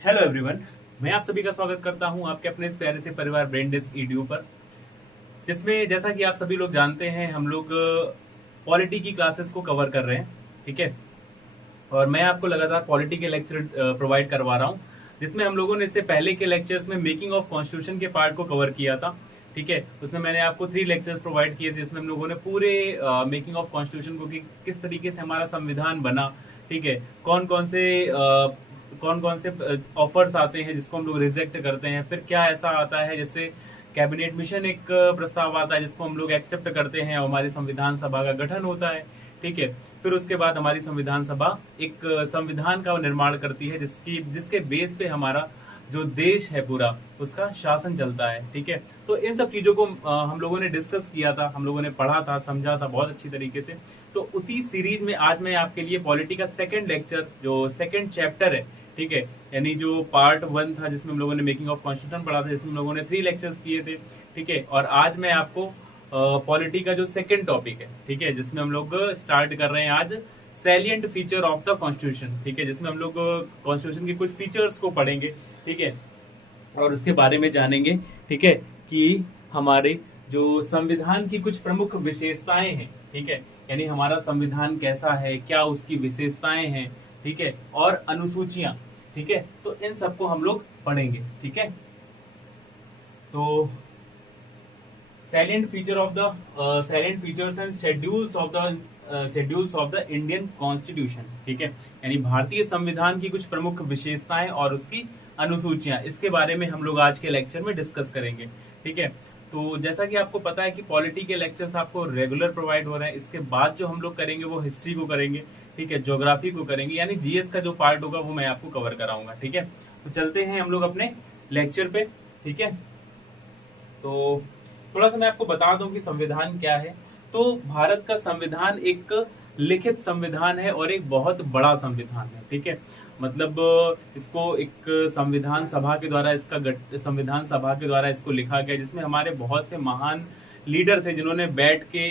Hello everyone, मैं आप सभी का स्वागत करता हूं आपके अपने इस प्यारे से परिवार ब्रेन डेस्क ईडीयू पर, जिसमें जैसा कि आप सभी लोग जानते हैं हम लोग पॉलिटी की क्लासेस को कवर कर रहे हैं। ठीक है, और मैं आपको लगातार पॉलिटी के लेक्चर प्रोवाइड करवा रहा हूं, जिसमें हम लोगों ने इससे पहले के लेक्चर्स में मेकिंग ऑफ कॉन्स्टिट्यूशन के पार्ट को कवर किया था। ठीक है, उसमें मैंने आपको 3 लेक्चर्स प्रोवाइड किए थे, जिसमें हम लोगों ने पूरे मेकिंग ऑफ कॉन्स्टिट्यूशन को कि किस तरीके से हमारा संविधान बना। ठीक है, कौन कौन से ऑफर्स आते हैं जिसको हम लोग रिजेक्ट करते हैं, फिर क्या ऐसा आता है जैसे कैबिनेट मिशन एक प्रस्ताव आता है जिसको हम लोग एक्सेप्ट करते हैं और हमारी संविधान सभा का गठन होता है। ठीक है, फिर उसके बाद हमारी संविधान सभा एक संविधान का निर्माण करती है जिसके बेस पे हमारा जो देश है पूरा उसका शासन चलता है। ठीक है, तो इन सब चीजों को हम लोगों ने डिस्कस किया था, हम लोगों ने पढ़ा था, समझा था बहुत अच्छी तरीके से। तो उसी सीरीज में आज मैं आपके लिए पॉलिटी का सेकंड लेक्चर, जो सेकंड चैप्टर है, ठीक है, यानी जो पार्ट 1 था जिसमें हम लोगों ने मेकिंग ऑफ कॉन्स्टिट्यूशन पढ़ा था, जिसमें हम लोगों ने 3 लेक्चर्स किए थे। ठीक है, और आज मैं आपको पॉलिटी का जो सेकंड टॉपिक है, ठीक है, जिसमें हम लोग स्टार्ट कर रहे हैं आज salient feature of the constitution. ठीक है, जिसमें हम लोग कॉन्स्टिट्यूशन के कुछ फीचर्स को पढ़ेंगे। ठीक है, और उसके बारे में जानेंगे। ठीक है, कि हमारे जो संविधान की कुछ प्रमुख विशेषताएं हैं, ठीक है, यानी हमारा संविधान कैसा है, क्या उसकी विशेषताएं हैं, ठीक है, और अनुसूचियां। ठीक है, तो इन सबको हम लोग पढ़ेंगे। ठीक है, तो salient features and schedules of the Indian constitution. ठीक है, यानी भारतीय संविधान की कुछ प्रमुख विशेषताएं और उसकी अनुसूचियां, इसके बारे में हम लोग आज के लेक्चर में डिस्कस करेंगे। ठीक है, तो जैसा कि आपको पता है कि पॉलिटी के लेक्चर्स आपको रेगुलर प्रोवाइड हो रहे हैं। इसके बाद जो हम लोग करेंगे वो हिस्ट्री को करेंगे, ठीक है, ज्योग्राफी को करेंगे, यानी जीएस का जो पार्ट होगा वो मैं आपको कवर कराऊंगा। ठीक है, तो चलते हैं हम लोग अपने लेक्चर पे। ठीक है, तो थोड़ा सा मैं आपको बता दूं कि संविधान क्या है। तो भारत का संविधान एक लिखित संविधान है और एक बहुत बड़ा संविधान है। ठीक है, मतलब इसको एक संविधान सभा के द्वारा इसको लिखा गया, जिसमें हमारे बहुत से महान लीडर थे जिन्होंने बैठ के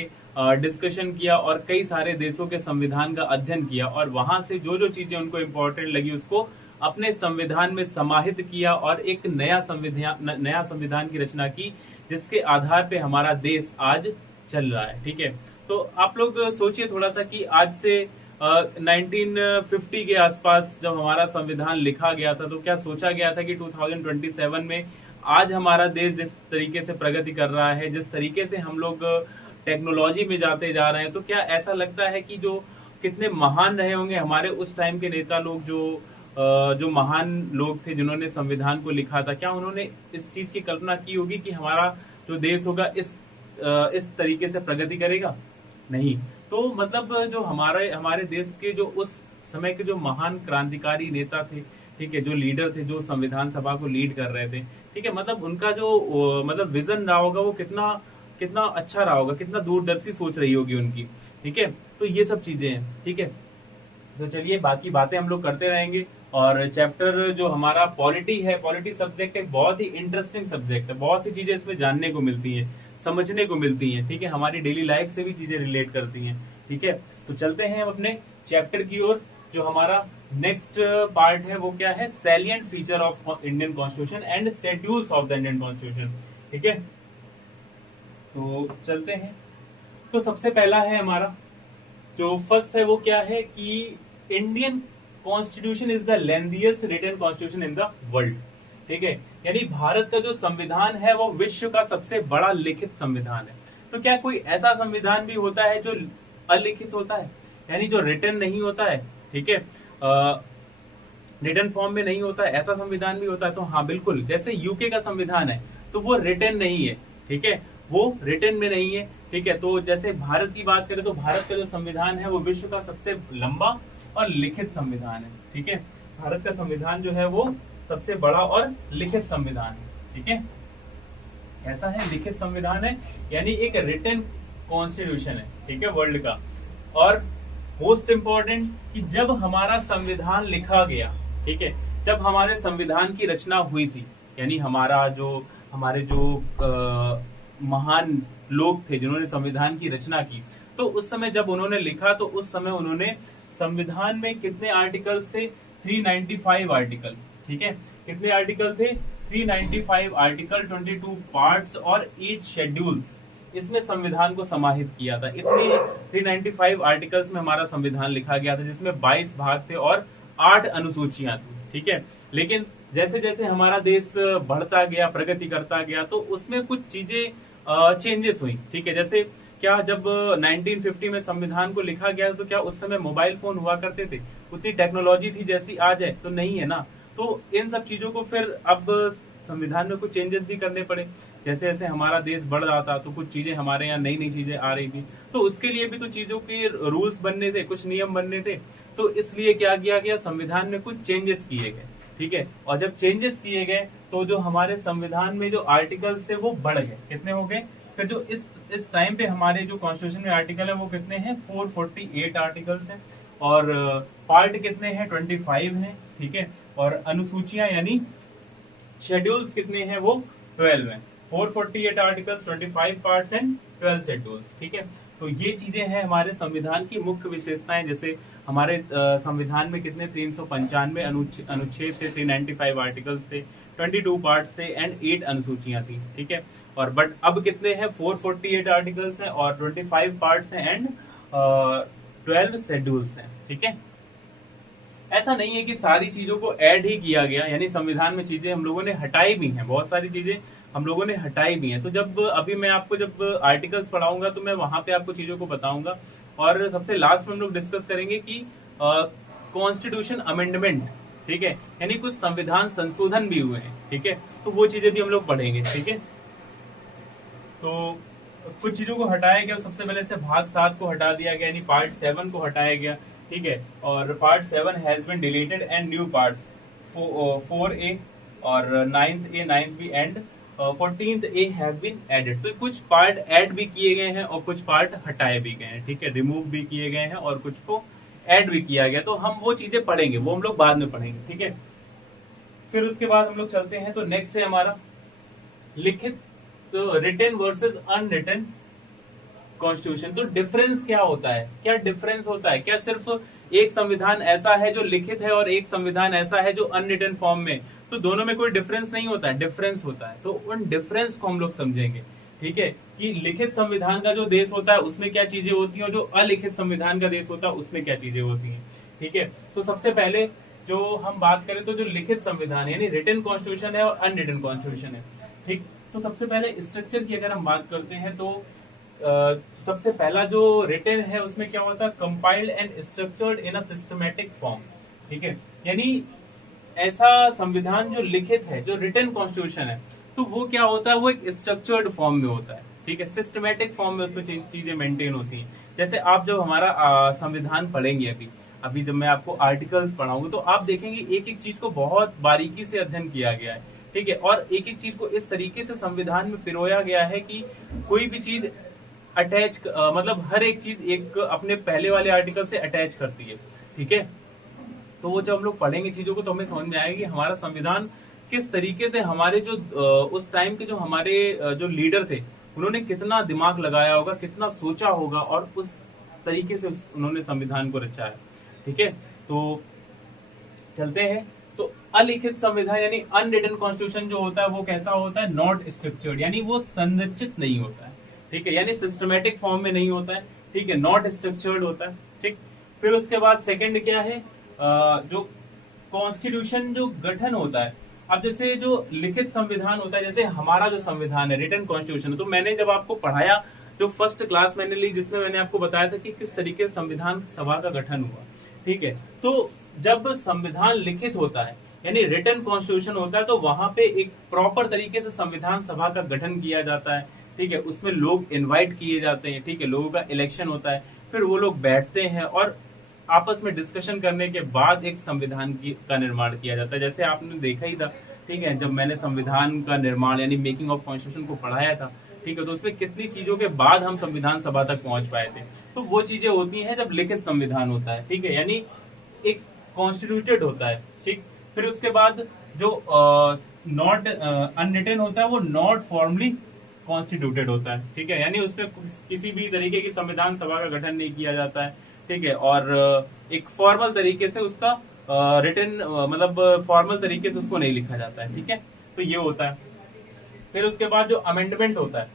डिस्कशन किया और कई सारे देशों के संविधान का अध्ययन किया, और वहां से जो जो चीजें उनको इम्पोर्टेंट लगी उसको अपने संविधान में समाहित किया और एक नया संविधान की रचना की, जिसके आधार पे हमारा देश आज चल रहा है। ठीक है, तो आप लोग सोचिए थोड़ा सा कि आज से 1950 के आसपास जब हमारा संविधान लिखा गया था, तो क्या सोचा गया था कि 2027 में आज हमारा देश जिस तरीके से प्रगति कर रहा है, जिस तरीके से हम लोग टेक्नोलॉजी में जाते जा रहे हैं, तो क्या ऐसा लगता है कि जो कितने महान रहे होंगे हमारे उस टाइम के नेता लोग, जो महान लोग थे जिन्होंने संविधान को लिखा था, क्या उन्होंने इस चीज की कल्पना की होगी कि हमारा जो देश होगा इस तरीके से प्रगति करेगा? नहीं। तो मतलब जो हमारे देश के जो उस समय के जो महान क्रांतिकारी नेता थे, ठीक है, जो लीडर थे, जो संविधान सभा को लीड कर रहे थे, ठीक है, मतलब उनका जो मतलब विजन रहा होगा वो कितना कितना अच्छा रहा होगा, कितना दूरदर्शी सोच रही होगी उनकी। ठीक है, तो ये सब चीजें हैं। ठीक है, तो चलिए बाकी बातें हम लोग करते रहेंगे। और चैप्टर जो हमारा पॉलिटी है, पॉलिटी सब्जेक्ट एक बहुत ही इंटरेस्टिंग सब्जेक्ट है। बहुत सी चीजें इसमें जानने को मिलती हैं, समझने को मिलती हैं। ठीक है, हमारी डेली लाइफ से भी चीजें रिलेट करती हैं। ठीक है, तो चलते हैं हम अपने चैप्टर की ओर। जो हमारा नेक्स्ट पार्ट है वो क्या है? Salient feature of Indian constitution and schedules of the Indian constitution. ठीक है, तो चलते हैं। तो सबसे पहला है हमारा जो फर्स्ट है वो क्या है कि Indian constitution is the lengthiest written constitution in the world. ठीक है, यानी भारत का जो संविधान है वो विश्व का सबसे बड़ा लिखित संविधान है। तो क्या कोई ऐसा संविधान भी होता है जो अलिखित होता है, यानी जो रिटन नहीं होता है? ठीक है, रिटन फॉर्म में नहीं होता है, ऐसा संविधान भी होता है? तो हाँ बिल्कुल, जैसे यूके का संविधान है तो वो रिटन नहीं है। ठीक है, वो रिटन में नहीं है। ठीक है, तो जैसे भारत की बात करें तो भारत का जो संविधान है वो विश्व का सबसे लंबा और लिखित संविधान है। ठीक है, भारत का संविधान जो है वो सबसे बड़ा और लिखित संविधान है। ठीक है, ऐसा है, लिखित संविधान है, यानी एक रिटन कॉन्स्टिट्यूशन है। ठीक है, वर्ल्ड का। और मोस्ट इंपॉर्टेंट कि जब हमारा संविधान लिखा गया, ठीक है, जब हमारे संविधान की रचना हुई थी, यानी हमारे जो महान लोग थे जिन्होंने संविधान की रचना की, तो उस समय जब उन्होंने लिखा तो उस समय उन्होंने संविधान में कितने आर्टिकल्स थे? 395 आर्टिकल। ठीक है, कितने आर्टिकल थे? 395 आर्टिकल, 22 पार्ट्स और 8 शेड्यूल्स इसमें संविधान को समाहित किया था। इतने 395 आर्टिकल्स में हमारा संविधान लिखा गया था, जिसमें 22 भाग थे और 8 अनुसूचियां थी। ठीक है, लेकिन जैसे जैसे हमारा देश बढ़ता गया, प्रगति करता गया, तो उसमें कुछ चीजें चेंजेस हुई। ठीक है, जैसे क्या, जब 1950 में संविधान को लिखा गया तो क्या उस समय मोबाइल फोन हुआ करते थे? उतनी टेक्नोलॉजी थी जैसी आज है? तो नहीं है ना। तो इन सब चीजों को फिर अब संविधान में कुछ चेंजेस भी करने पड़े। जैसे जैसे हमारा देश बढ़ रहा था तो कुछ चीजें हमारे यहाँ नई नई चीजें आ रही थी, तो उसके लिए भी तो चीजों के रूल्स बनने थे, कुछ नियम बनने थे। तो इसलिए क्या किया गया, संविधान में कुछ चेंजेस किए गए। ठीक है, और जब चेंजेस किए गए तो जो हमारे संविधान में जो आर्टिकल्स थे वो बढ़ गए। कितने हो गए? फिर जो इस टाइम पे हमारे जो कॉन्स्टिट्यूशन में आर्टिकल है वो कितने हैं? 448 आर्टिकल्स हैं, और पार्ट कितने हैं? 25 हैं। ठीक है, और अनुसूचियां यानी शेड्यूल्स कितने हैं? वो 12 हैं। 448 आर्टिकल्स, 25 पार्ट्स एंड 12 शेड्यूल्स। ठीक है, तो ये चीजें हैं हमारे संविधान की मुख्य विशेषताएं। जैसे हमारे संविधान में कितने 395 अनुच्छेद थे, 395 आर्टिकल्स थे, 22 पार्ट्स थे एंड 8 अनुसूचियां थी। ठीक है, और बट अब कितने हैं? 448 आर्टिकल्स हैं और 25 पार्ट्स हैं एंड 12 शेड्यूल्स हैं। ठीक है, ऐसा नहीं है कि सारी चीजों को ऐड ही किया गया, यानी संविधान में चीजें हम लोगों ने हटाई भी हैं, बहुत सारी चीजें हम लोगों ने हटाई भी हैं। तो जब अभी मैं आपको जब आर्टिकल्स पढ़ाऊंगा तो मैं वहां पे आपको चीजों को बताऊंगा। और सबसे लास्ट में हम लोग डिस्कस करेंगे कि कॉन्स्टिट्यूशन अमेंडमेंट, ठीक है, यानी कुछ संविधान संशोधन भी हुए हैं। ठीक है, तो वो चीजें भी हम लोग पढ़ेंगे। ठीक है, तो कुछ चीजों को हटाया गया। सबसे पहले से भाग 7 को हटा दिया गया, यानी पार्ट 7 को हटाया गया। ठीक है, और part 7 has been deleted and new parts 4A और 9th A, 9th B एंड 14th A have been added. तो कुछ पार्ट ऐड भी किए गए हैं और कुछ पार्ट हटाए भी गए हैं। ठीक है, रिमूव भी किए गए हैं और कुछ को ऐड भी किया गया। तो हम वो चीजें पढ़ेंगे, वो हम लोग बाद में पढ़ेंगे। ठीक है, फिर उसके बाद हम लोग चलते हैं। तो नेक्स्ट है हमारा लिखित, तो रिटन वर्सेस अनरिटन कॉन्स्टिट्यूशन। तो डिफरेंस क्या होता है? क्या डिफरेंस होता है? क्या सिर्फ एक संविधान ऐसा है जो लिखित है और एक संविधान ऐसा है जो अनरिटन फॉर्म में? तो दोनों में कोई डिफरेंस नहीं होता है, डिफरेंस होता है। तो उन डिफरेंस को हम लोग समझेंगे। ठीक है, कि लिखित संविधान का जो देश होता है उसमें क्या चीजें होती हैं, और जो अलिखित संविधान का देश होता है उसमें क्या चीजें होती हैं। ठीक है, तो सबसे पहले जो हम बात करें तो जो लिखित संविधान यानी रिटन कॉन्स्टिट्यूशन है और अनरिटन कॉन्स्टिट्यूशन है। ठीक, तो सबसे पहले स्ट्रक्चर की अगर हम बात करते हैं तो सबसे पहला जो रिटन है उसमें क्या होता है? Compiled and structured in a systematic form. ठीक है, यानी ऐसा संविधान जो लिखित है, जो रिटन कॉन्स्टिट्यूशन है, तो वो क्या होता है? वो एक स्ट्रक्चर्ड फॉर्म में होता है। ठीक है, सिस्टमैटिक फॉर्म में उसमें चीजें मेंटेन होती हैं। जैसे आप जब हमारा संविधान पढ़ेंगे, अभी जब मैं आपको आर्टिकल्स पढ़ाऊंगा तो आप देखेंगे एक एक चीज को बहुत बारीकी से अध्ययन किया गया है। ठीक है, और एक एक चीज को इस तरीके से संविधान में पिरोया गया है कि कोई भी चीज अटैच, मतलब हर एक चीज एक अपने पहले वाले आर्टिकल से अटैच करती है। ठीक है, तो वो जब हम लोग पढ़ेंगे चीजों को तो हमें समझ में आएगा कि हमारा संविधान किस तरीके से हमारे जो उस टाइम के जो हमारे जो लीडर थे उन्होंने कितना दिमाग लगाया होगा, कितना सोचा होगा और उस तरीके से उन्होंने संविधान को रचा है। ठीक है, तो चलते हैं। तो अलिखित संविधान यानी अनरिटन कॉन्स्टिट्यूशन जो होता है वो कैसा होता है? नॉट स्ट्रक्चर्ड, यानी वो संरचित नहीं होता है। ठीक है, यानी सिस्टमैटिक फॉर्म में नहीं होता है। ठीक है, नॉट स्ट्रक्चर्ड होता है। ठीक, फिर उसके बाद सेकंड क्या है? जो कॉन्स्टिट्यूशन जो गठन होता है। अब जैसे जो लिखित संविधान होता है, जैसे हमारा जो संविधान है रिटन कॉन्स्टिट्यूशन, तो मैंने जब आपको पढ़ाया जो फर्स्ट क्लास मैंने ली जिसमें मैंने आपको बताया था कि किस तरीके से संविधान सभा का गठन हुआ। ठीक है, तो जब संविधान लिखित होता है यानी रिटन कॉन्स्टिट्यूशन होता है तो वहां पे एक प्रॉपर तरीके से संविधान सभा का गठन किया जाता है। ठीक है, उसमें लोग इनवाइट किए जाते हैं। ठीक है, लोगों का इलेक्शन होता है, फिर वो लोग बैठते हैं और आपस में डिस्कशन करने के बाद एक संविधान का निर्माण किया जाता है। जैसे आपने देखा ही था, ठीक है, जब मैंने संविधान का निर्माण यानी मेकिंग ऑफ कॉन्स्टिट्यूशन को पढ़ाया था, ठीक है, तो उसमें कितनी चीजों के बाद हम संविधान सभा तक पहुंच पाए थे। तो वो चीजें होती हैं जब लिखित संविधान होता है। ठीक है, यानी एक कॉन्स्टिट्यूटेड होता है। ठीक, फिर उसके बाद जो नॉट अनरिटन होता है वो नॉट फॉर्मली कॉन्स्टिट्यूटेड होता है। ठीक है, यानी उसमें किसी भी तरीके की संविधान सभा का गठन नहीं किया जाता है। ठीक है, और एक फॉर्मल तरीके से उसका रिटन मतलब फॉर्मल तरीके से उसको नहीं लिखा जाता है। ठीक है, तो ये होता है। फिर उसके बाद जो अमेंडमेंट होता है,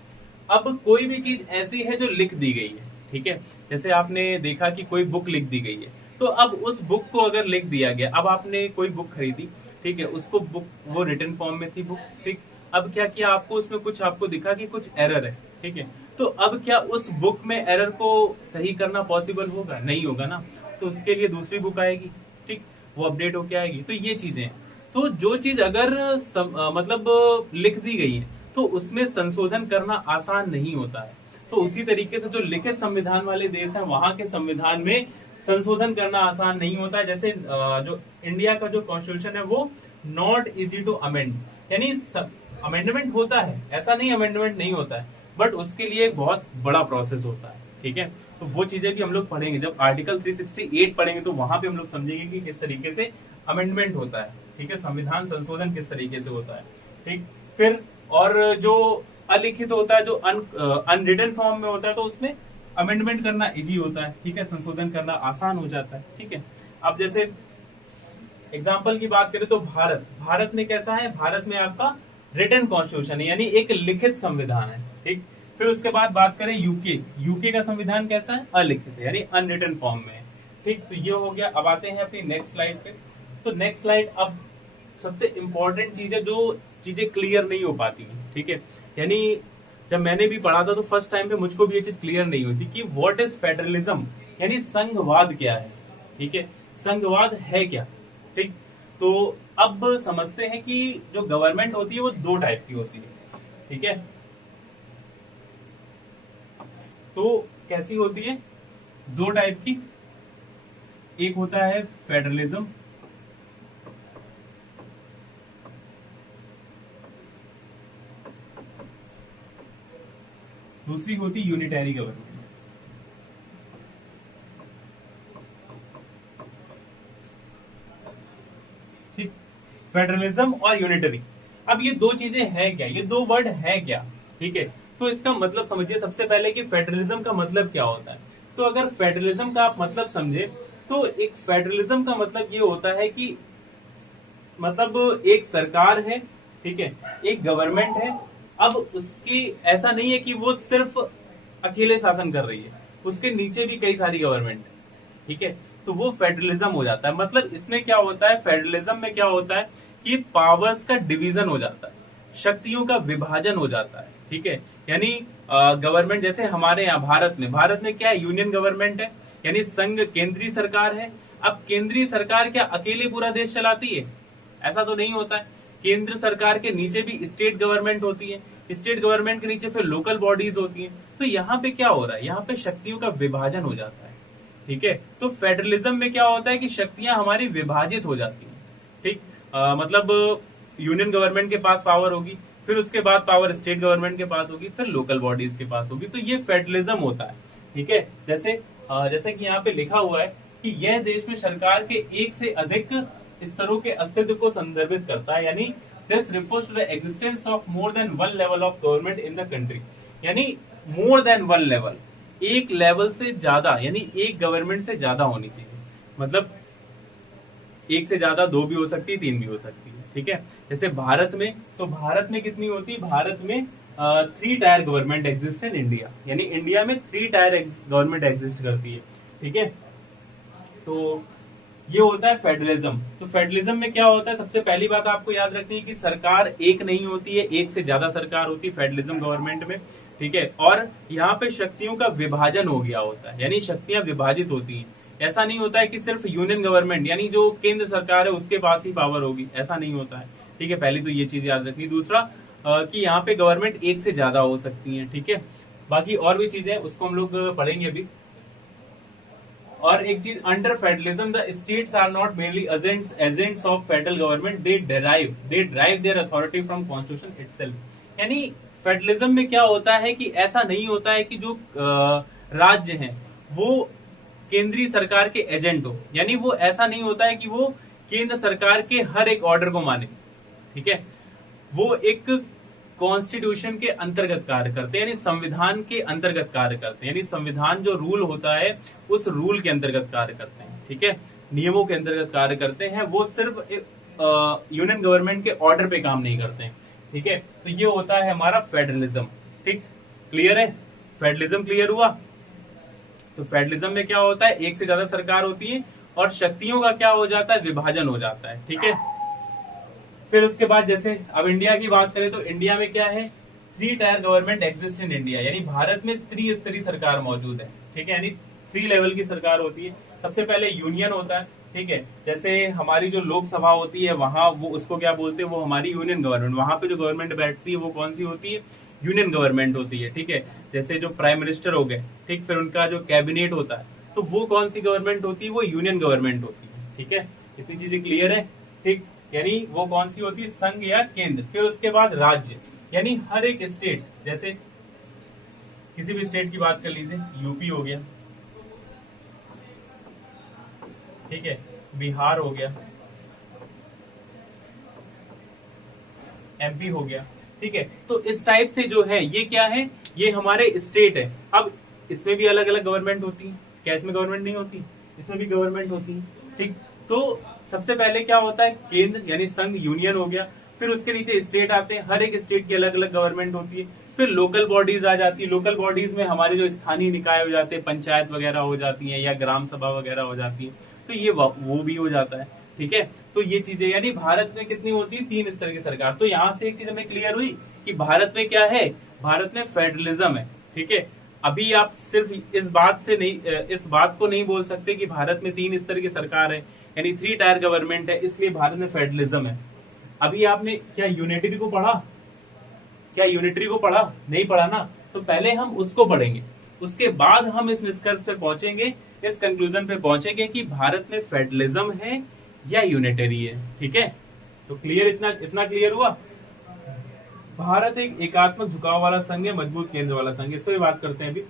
अब कोई भी चीज ऐसी है जो लिख दी गई है, ठीक है, जैसे आपने देखा कि कोई बुक लिख दी गई है, तो अब उस बुक को अगर लिख दिया गया, अब आपने कोई बुक खरीदी, ठीक है, उसको बुक वो रिटन फॉर्म में थी बुक, ठीक, अब क्या किया आपको, उसमें कुछ आपको दिखा कि कुछ एरर है, ठीक है, तो अब क्या उस बुक में एरर को सही करना पॉसिबल होगा? नहीं होगा ना, तो उसके लिए दूसरी बुक आएगी, ठीक, वो अपडेट होके आएगी। तो ये चीजें हैं। तो जो चीज अगर मतलब लिख दी गई है तो उसमें संशोधन करना आसान नहीं होता है। तो उसी तरीके से जो लिखित संविधान वाले देश हैं वहां के संविधान में संशोधन करना आसान नहीं होता है। जैसे जो इंडिया का जो कॉन्स्टिट्यूशन है वो नॉट इजी टू अमेंड, यानी अमेंडमेंट होता है, ऐसा नहीं अमेंडमेंट नहीं होता है, बट उसके लिए एक बहुत बड़ा प्रोसेस होता है। ठीक है, तो वो चीजें भी हम लोग पढ़ेंगे जब आर्टिकल 368 पढ़ेंगे, तो वहां पे हम लोग समझेंगे कि किस तरीके से अमेंडमेंट होता है। ठीक है, संविधान संशोधन किस तरीके से होता है। ठीक, फिर और जो अलिखित होता है, जो अनरिटन फॉर्म में होता है, तो उसमें अमेंडमेंट करना इजी होता है। ठीक है, संशोधन करना आसान हो जाता है। ठीक है, अब जैसे एग्जाम्पल की बात करें तो भारत में कैसा है, भारत में आपका रिटन कॉन्स्टिट्यूशन है, यानी एक लिखित संविधान है। ठीक, फिर उसके बाद बात करें यूके का संविधान कैसा है, अलिखित है, यानी अनरिटन फॉर्म में है। ठीक, तो ये हो गया। अब आते हैं अपनी नेक्स्ट स्लाइड पे। तो नेक्स्ट स्लाइड अब सबसे इंपॉर्टेंट चीज है, जो चीजें क्लियर नहीं हो पाती हैं। ठीक है, यानी जब मैंने भी पढ़ा था तो फर्स्ट टाइम पे मुझको भी ये चीज क्लियर नहीं हुई थी कि व्हाट इज फेडरलिज्म, यानी संघवाद क्या है। ठीक है, संघवाद है क्या। ठीक, तो अब समझते हैं कि जो गवर्नमेंट होती है वो दो टाइप की होती है। ठीक है, तो कैसी होती है, दो टाइप की, एक होता है फेडरलिज्म, दूसरी होती यूनिटरी गवर्नमेंट। ठीक, फेडरलिज्म और यूनिटरी, अब ये दो चीजें हैं क्या, ये दो वर्ड है क्या। ठीक है, तो इसका मतलब समझिए सबसे पहले कि फेडरलिज्म का मतलब क्या होता है। तो अगर फेडरलिज्म का आप मतलब समझे तो एक फेडरलिज्म का मतलब ये होता है कि मतलब एक सरकार है, ठीक है, एक गवर्नमेंट है, अब उसकी ऐसा नहीं है कि वो सिर्फ अकेले शासन कर रही है, उसके नीचे भी कई सारी गवर्नमेंट है। ठीक है, तो वो फेडरलिज्म हो जाता है। मतलब इसमें क्या होता है, फेडरलिज्म में क्या होता है कि पावर्स का डिवीजन हो जाता है, शक्तियों का विभाजन हो जाता है। ठीक है, यानी गवर्नमेंट जैसे हमारे यहाँ भारत में क्या है, यूनियन गवर्नमेंट है, यानी संघ केंद्रीय सरकार है। अब केंद्रीय सरकार क्या अकेले पूरा देश चलाती है, ऐसा तो नहीं होता है। केंद्र सरकार के नीचे भी स्टेट गवर्नमेंट होती है, स्टेट गवर्नमेंट के नीचे फिर लोकल बॉडीज होती हैं। तो यहाँ पे क्या हो रहा है, यहाँ पे शक्तियों का विभाजन हो जाता है। ठीक है, तो फेडरलिज्म में क्या होता है कि शक्तियां हमारी विभाजित हो जाती हैं। ठीक, मतलब यूनियन गवर्नमेंट के पास पावर होगी, फिर उसके बाद पावर स्टेट गवर्नमेंट के पास होगी, फिर लोकल बॉडीज के पास होगी। तो ये फेडरलिज्म होता है। ठीक है, जैसे कि यहाँ पे लिखा हुआ है कि यह देश में सरकार के एक से अधिक स्तरों के अस्तित्व को संदर्भित करता है, यानी this refers to the existence of more than one level of government in the country, यानी मोर देन वन लेवल, एक लेवल से ज्यादा, यानी एक गवर्नमेंट से ज्यादा होनी चाहिए। मतलब एक से ज्यादा, दो भी हो सकती है, तीन भी हो सकती है। ठीक है, जैसे भारत में कितनी होती है, भारत में 3 tyre government exist in India, यानी इंडिया में 3 टायर गवर्नमेंट एग्जिस्ट करती है। ठीक है, तो ये होता है फेडरलिज्म। तो फेडरलिज्म में क्या होता है, सबसे पहली बात आपको याद रखनी है कि सरकार एक नहीं होती है, एक से ज्यादा सरकार होती है फेडरलिज्म गवर्नमेंट में। ठीक है, और यहाँ पे शक्तियों का विभाजन हो गया होता है, यानी शक्तियां विभाजित होती हैं। ऐसा नहीं होता है कि सिर्फ यूनियन गवर्नमेंट यानी जो केंद्र सरकार है उसके पास ही पावर होगी, ऐसा नहीं होता है। ठीक है, पहली तो ये चीज याद रखनी। दूसरा कि यहाँ पे गवर्नमेंट एक से ज्यादा हो सकती है। ठीक है, बाकी और भी चीजें उसको हम लोग पढ़ेंगे अभी। और एक चीज, under federalism the states are not mainly agents of federal government, they drive their authority from constitution itself, यानी फेडरलिज्म में क्या होता है कि ऐसा नहीं होता है कि जो राज्य हैं वो केंद्रीय सरकार के एजेंट हो, यानी वो ऐसा नहीं होता है कि वो केंद्र सरकार के हर एक ऑर्डर को माने। ठीक है, वो एक कॉन्स्टिट्यूशन के अंतर्गत कार्य करते हैं, यानी संविधान के अंतर्गत कार्य करते हैं, यानी संविधान जो रूल होता है उस रूल के अंतर्गत कार्य करते हैं। ठीक है, नियमों के अंतर्गत कार्य करते हैं, वो सिर्फ यूनियन गवर्नमेंट के ऑर्डर पे काम नहीं करते हैं। ठीक है, तो ये होता है हमारा फेडरलिज्म। ठीक, क्लियर है? फेडरलिज्म क्लियर हुआ? तो फेडरलिज्म में क्या होता है, एक से ज्यादा सरकार होती है और शक्तियों का क्या हो जाता है, विभाजन हो जाता है। ठीक है, फिर उसके बाद जैसे अब इंडिया की बात करें तो इंडिया में क्या है, 3 tyre government exist in India, यानी भारत में त्रिस्तरीय सरकार मौजूद है। ठीक है, यानी 3 लेवल की सरकार होती है। सबसे पहले यूनियन होता है। ठीक है, जैसे हमारी जो लोकसभा होती है वहां वो उसको क्या बोलते हैं, वो हमारी यूनियन गवर्नमेंट, वहां पे जो गवर्नमेंट बैठती है वो कौन सी होती है, यूनियन गवर्नमेंट होती है। ठीक है, जैसे जो प्राइम मिनिस्टर हो गए, ठीक, फिर उनका जो कैबिनेट होता है तो वो कौन सी गवर्नमेंट होती है, वो यूनियन गवर्नमेंट होती है। ठीक है, इतनी चीजें क्लियर है? ठीक, यानी वो कौन सी होती है, संघ या केंद्र। फिर उसके बाद राज्य, यानी हर एक स्टेट, जैसे किसी भी स्टेट की बात कर लीजिए, यूपी हो गया, ठीक है, बिहार हो गया, एमपी हो गया। ठीक है, तो इस टाइप से जो है ये क्या है, ये हमारे स्टेट है। अब इसमें भी अलग अलग गवर्नमेंट होती है, क्या इसमें गवर्नमेंट नहीं होती, इसमें भी गवर्नमेंट होती है। ठीक, तो सबसे पहले क्या होता है, केंद्र यानी संघ, यूनियन हो गया, फिर उसके नीचे स्टेट आते हैं, हर एक स्टेट की अलग अलग गवर्नमेंट होती है। फिर लोकल बॉडीज आ जाती है, लोकल बॉडीज में हमारे जो स्थानीय निकाय हो जाते हैं, पंचायत वगैरह हो जाती है या ग्राम सभा वगैरह हो जाती है, तो ये वो भी हो जाता है। ठीक है, तो ये चीजें, यानी भारत में कितनी होती है, 3 स्तर की सरकार। तो यहाँ से एक चीज हमें क्लियर हुई कि भारत में क्या है, भारत में फेडरलिज्म है। ठीक है, अभी आप सिर्फ इस बात को नहीं बोल सकते कि भारत में 3 स्तर की सरकार है, यानी 3 टायर गवर्नमेंट है, इसलिए भारत में फेडरलिज्म है। अभी आपने क्या यूनिटरी को पढ़ा, क्या यूनिटरी को पढ़ा? नहीं पढ़ा ना, तो पहले हम उसको पढ़ेंगे, उसके बाद हम इस निष्कर्ष पे पहुंचेंगे, इस कंक्लूजन पे पहुंचेंगे कि भारत में फेडरलिज्म है या यूनिटरी है। ठीक है, तो क्लियर, इतना क्लियर हुआ? भारत एक एकात्मक झुकाव वाला संघ है, मजबूत केंद्र वाला संघ, इस पर भी बात करते हैं अभी।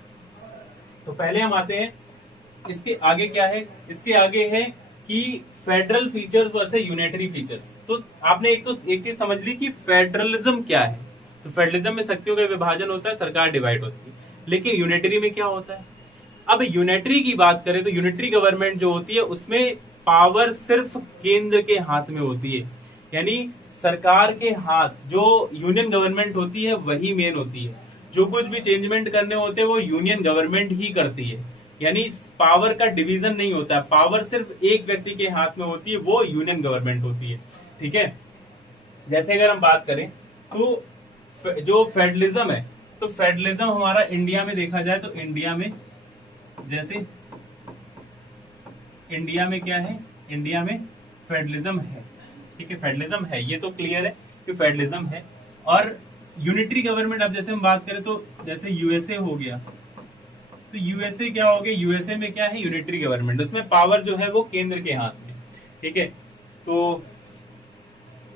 तो पहले हम आते हैं, इसके आगे क्या है, इसके आगे है कि federal features versus unitary features. तो आपने एक चीज समझ ली कि फेडरलिज्म क्या है। तो फेडरलिज्म में शक्तियों का विभाजन होता है, सरकार डिवाइड होती है, लेकिन यूनिटरी में क्या होता है? अब यूनिटरी की बात करें तो यूनिटरी गवर्नमेंट जो होती है उसमें पावर सिर्फ केंद्र के हाथ में होती है, यानी सरकार के हाथ, जो यूनियन गवर्नमेंट होती है वही मेन होती है, जो कुछ भी चेंजमेंट करने होते हैं वो यूनियन गवर्नमेंट ही करती है, यानी पावर का डिवीजन नहीं होता है, पावर सिर्फ एक व्यक्ति के हाथ में होती है, वो यूनियन गवर्नमेंट होती है। ठीक है, जैसे अगर हम बात करें तो जो फेडरलिज्म है, तो फेडरलिज्म हमारा इंडिया में देखा जाए तो इंडिया में, जैसे इंडिया में क्या है, इंडिया में फेडरलिज्म है। ठीक है, फेडरलिज्म है, ये तो क्लियर है कि फेडरलिज्म है। और यूनिटरी गवर्नमेंट, अब जैसे हम बात करें तो जैसे यूएसए हो गया, तो यूएसए क्या हो गया, यूएसए में क्या है, यूनिटरी गवर्नमेंट, उसमें पावर जो है वो केंद्र के हाथ में। ठीक है, तो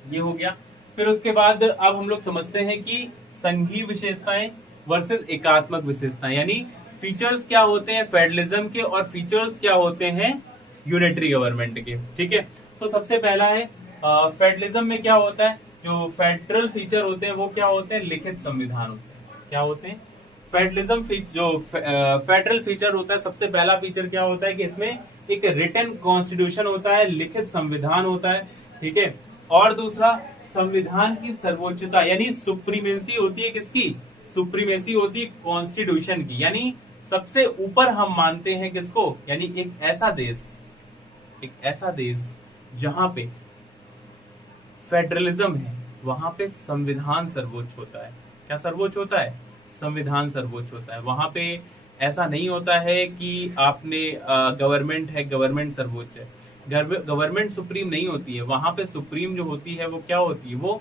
ये हो गया। फिर उसके बाद अब हम लोग समझते हैं कि संघीय विशेषताएं वर्सेस एकात्मक विशेषताएं, यानी फीचर्स क्या होते हैं फेडरलिज्म के और फीचर्स क्या होते हैं यूनिटरी गवर्नमेंट के। ठीक है, तो सबसे पहला है फेडरलिज्म में क्या होता है, जो फेडरल फीचर होते हैं वो क्या होते हैं, लिखित संविधान होते हैं। क्या होते हैं? फेडरलिज्म जो फेडरल फीचर होता है, सबसे पहला फीचर क्या होता है कि इसमें एक रिटन कॉन्स्टिट्यूशन होता है, लिखित संविधान होता है। ठीक है, और दूसरा संविधान की सर्वोच्चता, यानी सुप्रीमेसी होती है, किसकी? सुप्रीमेसी होती है कॉन्स्टिट्यूशन की, यानी सबसे ऊपर हम मानते हैं किसको, यानी एक ऐसा देश जहां पे फेडरलिज्म है वहां पे संविधान सर्वोच्च होता है। क्या सर्वोच्च होता है? संविधान सर्वोच्च होता है। वहां पे ऐसा नहीं होता है कि आपने गवर्नमेंट है, गवर्नमेंट सर्वोच्च है, गवर्नमेंट सुप्रीम नहीं होती है। वहां पे सुप्रीम जो होती है वो क्या होती है, वो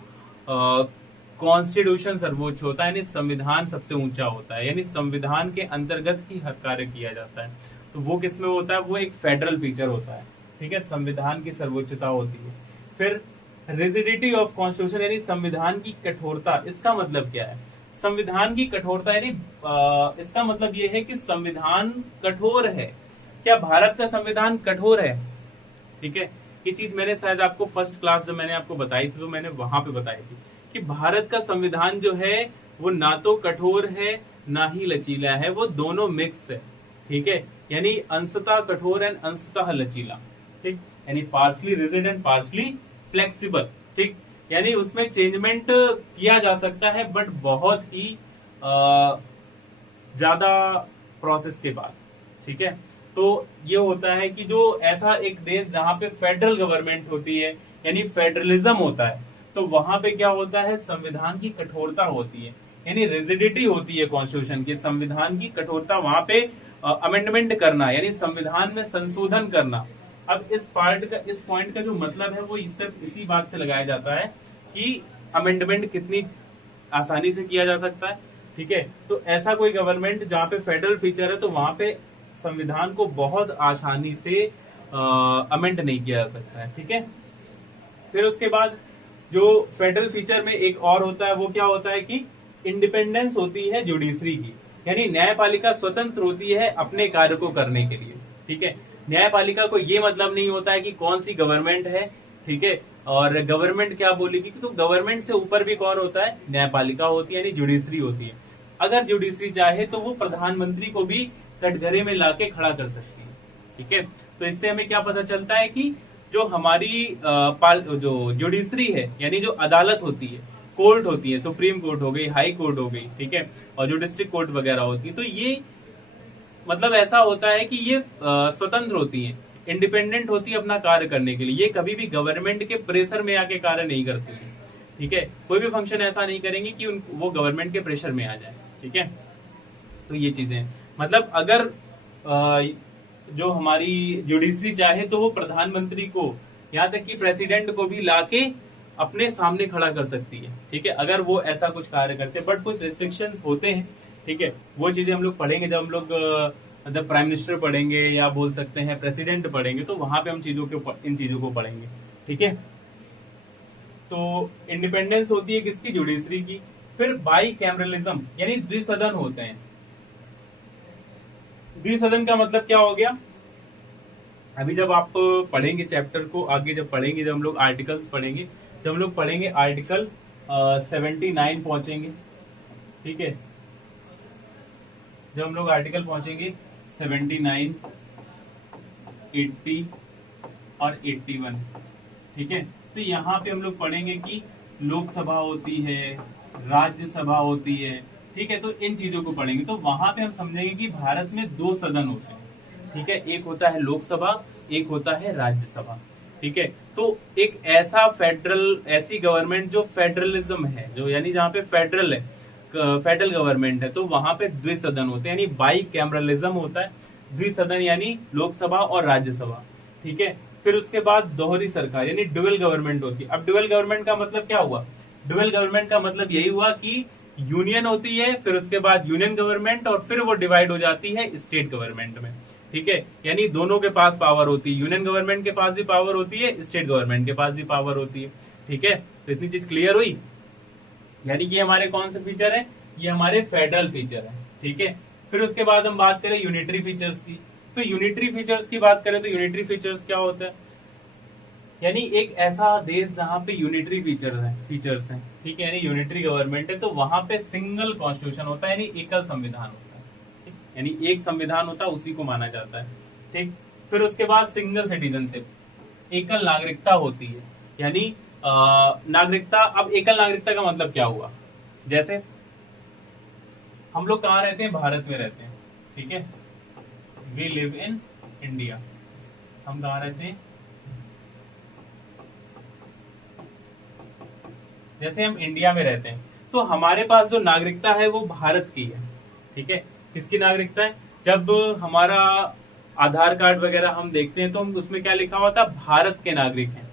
कॉन्स्टिट्यूशन सर्वोच्च होता है, यानी संविधान सबसे ऊंचा होता है, यानी संविधान के अंतर्गत ही हर कार्य किया जाता है। तो वो किसमें होता है, वो एक फेडरल फीचर होता है। ठीक है, संविधान की सर्वोच्चता होती है। फिर रिजिडिटी ऑफ कॉन्स्टिट्यूशन, यानी संविधान की कठोरता। इसका मतलब क्या है? संविधान की कठोरता यानी इसका मतलब ये है कि संविधान कठोर है। क्या भारत का संविधान कठोर है? ठीक है, ये चीज मैंने शायद आपको फर्स्ट क्लास जब मैंने आपको बताई थी तो मैंने वहां पे बताई थी कि भारत का संविधान जो है वो ना तो कठोर है ना ही लचीला है, वो दोनों मिक्स है। ठीक है, यानी अंशतः कठोर एंड अंशतः लचीला। ठीक, यानी partially rigid and partially flexible, ठीक, यानी उसमें चेंजमेंट किया जा सकता है बट बहुत ही ज्यादा प्रोसेस के बाद, ठीक है। तो ये होता है कि जो ऐसा एक देश जहां पे फेडरल गवर्नमेंट होती है यानी फेडरलिज्म होता है, तो वहां पे क्या होता है, संविधान की कठोरता होती है, यानी रिजिडिटी होती है कॉन्स्टिट्यूशन की, संविधान की कठोरता, वहां पे अमेंडमेंट करना यानी संविधान में संशोधन करना। अब इस पॉइंट का जो मतलब है वो सिर्फ इसी बात से लगाया जाता है कि अमेंडमेंट कितनी आसानी से किया जा सकता है, ठीक है। तो ऐसा कोई गवर्नमेंट जहां पे फेडरल फीचर है तो वहां पे संविधान को बहुत आसानी से अमेंड नहीं किया जा सकता है, ठीक है। फिर उसके बाद जो फेडरल फीचर में एक और होता है वो क्या होता है कि इंडिपेंडेंस होती है जुडिशरी की, यानी न्यायपालिका स्वतंत्र होती है अपने कार्य को करने के लिए, ठीक है। न्यायपालिका को ये मतलब नहीं होता है कि कौन सी गवर्नमेंट है, ठीक है, और गवर्नमेंट क्या बोलेगी, तो गवर्नमेंट से ऊपर भी कौन होता है, न्यायपालिका होती है, यानी जुडिशरी होती है। अगर जुडिशरी चाहे तो वो प्रधानमंत्री को भी कटघरे में लाके खड़ा कर सकती है, ठीक है। तो इससे हमें क्या पता चलता है कि जो हमारी जो जुडिशरी है यानी जो अदालत होती है, कोर्ट होती है, सुप्रीम कोर्ट हो गई, हाई कोर्ट हो गई, ठीक है, और जो डिस्ट्रिक्ट कोर्ट वगैरह होती है, तो ये मतलब ऐसा होता है कि ये स्वतंत्र होती है, इंडिपेंडेंट होती है अपना कार्य करने के लिए, ये कभी भी गवर्नमेंट के प्रेशर में आके कार्य नहीं करती है, ठीक है। कोई भी फंक्शन ऐसा नहीं करेंगे कि वो गवर्नमेंट के प्रेशर में आ जाए, ठीक है। तो ये चीजें मतलब अगर जो हमारी जुडिशरी चाहे तो वो प्रधानमंत्री को यहाँ तक कि प्रेसिडेंट को भी लाके अपने सामने खड़ा कर सकती है, ठीक है, अगर वो ऐसा कुछ कार्य करते हैं। बट कुछ रेस्ट्रिक्शंस होते हैं, ठीक है, वो चीजें हम लोग पढ़ेंगे जब हम लोग मतलब प्राइम मिनिस्टर पढ़ेंगे या बोल सकते हैं प्रेसिडेंट पढ़ेंगे, तो वहां पे हम इन चीजों को पढ़ेंगे, ठीक है। तो इंडिपेंडेंस होती है किसकी, जुडिशरी की। फिर बाई कैमरलिज्म यानी द्विसदन होते हैं। द्विसदन का मतलब क्या हो गया, अभी जब आप पढ़ेंगे चैप्टर को आगे, जब पढ़ेंगे, जब हम लोग आर्टिकल्स पढ़ेंगे, जब हम लोग पढ़ेंगे आर्टिकल 79 पहुंचेंगे, ठीक है, जब हम लोग आर्टिकल पहुंचेंगे 79, 80 और 81, ठीक है। तो यहाँ पे हम लोग पढ़ेंगे कि लोकसभा होती है, राज्यसभा होती है, ठीक है, तो इन चीजों को पढ़ेंगे। तो वहां पे हम समझेंगे कि भारत में दो सदन होते हैं, ठीक है, एक होता है लोकसभा, एक होता है राज्यसभा, ठीक है। तो एक ऐसी गवर्नमेंट जो फेडरलिज्म है, जो यानी जहाँ पे फेडरल गवर्नमेंट है, तो वहां पे द्विसदन होते हैं, यानी बाई कैमरलिज्म होता है। द्विसदन यानी लोकसभा और राज्यसभा, ठीक है। फिर उसके बाद दोहरी सरकार यानी डुअल गवर्नमेंट होती है। अब डुअल गवर्नमेंट का मतलब क्या हुआ, डुअल गवर्नमेंट का मतलब यही हुआ कि यूनियन होती है, फिर उसके बाद यूनियन गवर्नमेंट, और फिर वो डिवाइड हो जाती है स्टेट गवर्नमेंट में, ठीक है, यानी दोनों के पास पावर होती है, यूनियन गवर्नमेंट के पास भी पावर होती है, स्टेट गवर्नमेंट के पास भी पावर होती है, ठीक है। तो इतनी चीज क्लियर हुई, यानी कि हमारे कौन से फीचर है, ये हमारे फेडरल फीचर है, ठीक है। फिर उसके बाद हम बात करें यूनिटरी फीचर्स की, तो यूनिटरी फीचर्स की बात करें तो यूनिटरी फीचर्स क्या होता है, यानी एक ऐसा देश जहां पे यूनिटरी फीचर्स हैं, ठीक है, यानी यूनिटरी गवर्नमेंट है, तो वहां पे सिंगल कॉन्स्टिट्यूशन होता है, यानी एकल संविधान होता है, ठीक, यानी एक संविधान होता है, उसी को माना जाता है, ठीक। फिर उसके बाद सिंगल सिटीजनशिप, एकल नागरिकता होती है, यानी नागरिकता। अब एकल नागरिकता का मतलब क्या हुआ, जैसे हम लोग कहाँ रहते हैं, भारत में रहते हैं, ठीक है, वी लिव इन इंडिया, हम कहाँ रहते हैं, जैसे हम इंडिया में रहते हैं, तो हमारे पास जो नागरिकता है वो भारत की है, ठीक है। किसकी नागरिकता है, जब हमारा आधार कार्ड वगैरह हम देखते हैं तो हम उसमें क्या लिखा होता है, भारत के नागरिक हैं,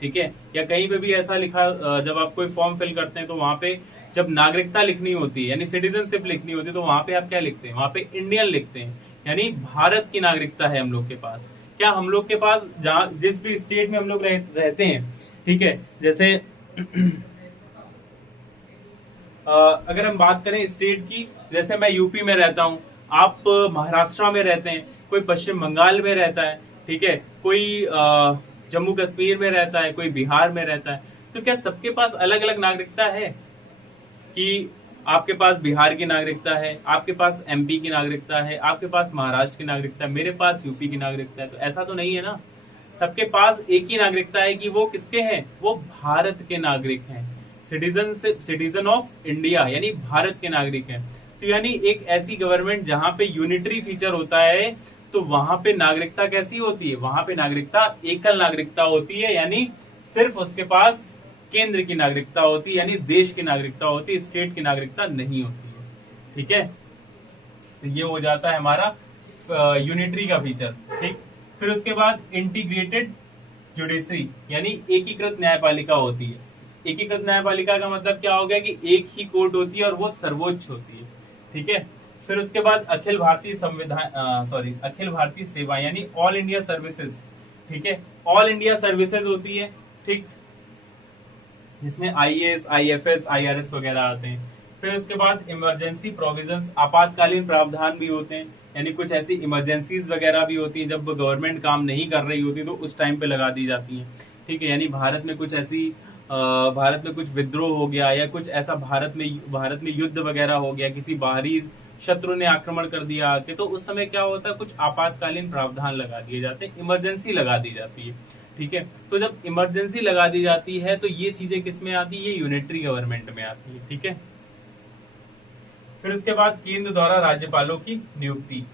ठीक है, या कहीं पे भी ऐसा लिखा, जब आप कोई फॉर्म फिल करते हैं तो वहां पे जब नागरिकता लिखनी होती है यानी सिटीजनशिप लिखनी होती है, तो वहां पे आप क्या लिखते हैं, वहां पे इंडियन लिखते हैं, यानी भारत की नागरिकता है हम लोग के पास। क्या हम लोग के पास जहां जिस भी स्टेट में हम लोग रहते हैं, ठीक है, जैसे अगर हम बात करें स्टेट की, जैसे मैं यूपी में रहता हूं, आप महाराष्ट्र में रहते हैं, कोई पश्चिम बंगाल में रहता है, ठीक है, कोई जम्मू कश्मीर में रहता है, कोई बिहार में रहता है, तो क्या सबके पास अलग अलग नागरिकता है, कि आपके पास बिहार की नागरिकता है, आपके पास एमपी की नागरिकता है, आपके पास महाराष्ट्र की नागरिकता है, मेरे पास यूपी की नागरिकता है, तो ऐसा तो नहीं है ना। सबके पास एक ही नागरिकता है कि वो किसके हैं, वो भारत के नागरिक हैं, सिटीजन ऑफ इंडिया यानी भारत के नागरिक हैं। तो यानी एक ऐसी गवर्नमेंट जहां पे यूनिटरी फीचर होता है, तो वहां पे नागरिकता कैसी होती है, वहां पे नागरिकता एकल नागरिकता होती है, यानी सिर्फ उसके पास केंद्र की नागरिकता होती है, यानी देश की नागरिकता होती है, स्टेट की नागरिकता नहीं होती है। ठीक है, तो ये हो जाता है हमारा यूनिटरी का फीचर। ठीक, फिर उसके बाद इंटीग्रेटेड जुडिशरी यानी एकीकृत न्यायपालिका होती है। एकीकृत न्यायपालिका का मतलब क्या हो गया कि एक ही कोर्ट होती है और वो सर्वोच्च होती है। ठीक है, फिर उसके बाद अखिल भारतीय अखिल भारतीय सेवा यानी ऑल इंडिया सर्विसेज। ठीक है, ऑल इंडिया सर्विसेज होती है। ठीक, जिसमें आईएएस, आईएफएस, आईआरएस वगैरह आते हैं। फिर उसके बाद इमरजेंसी प्रोविजंस, आपातकालीन प्रावधान भी होते हैं, यानी कुछ ऐसी इमरजेंसीज वगैरह भी होती हैं जब गवर्नमेंट काम नहीं कर रही होती तो उस टाइम पे लगा दी जाती हैं। ठीक है, यानी भारत में कुछ विद्रोह हो गया या कुछ ऐसा भारत में युद्ध वगैरह हो गया, किसी बाहरी शत्रु ने आक्रमण कर दिया कि, तो उस समय क्या होता है, कुछ आपातकालीन प्रावधान लगा दिए जाते हैं, इमरजेंसी लगा दी जाती है। ठीक है, तो जब इमरजेंसी लगा दी जाती है तो ये चीजें किसमें आती है, ये यूनिटरी गवर्नमेंट में आती है। ठीक है, फिर उसके बाद केंद्र द्वारा राज्यपालों की नियुक्ति,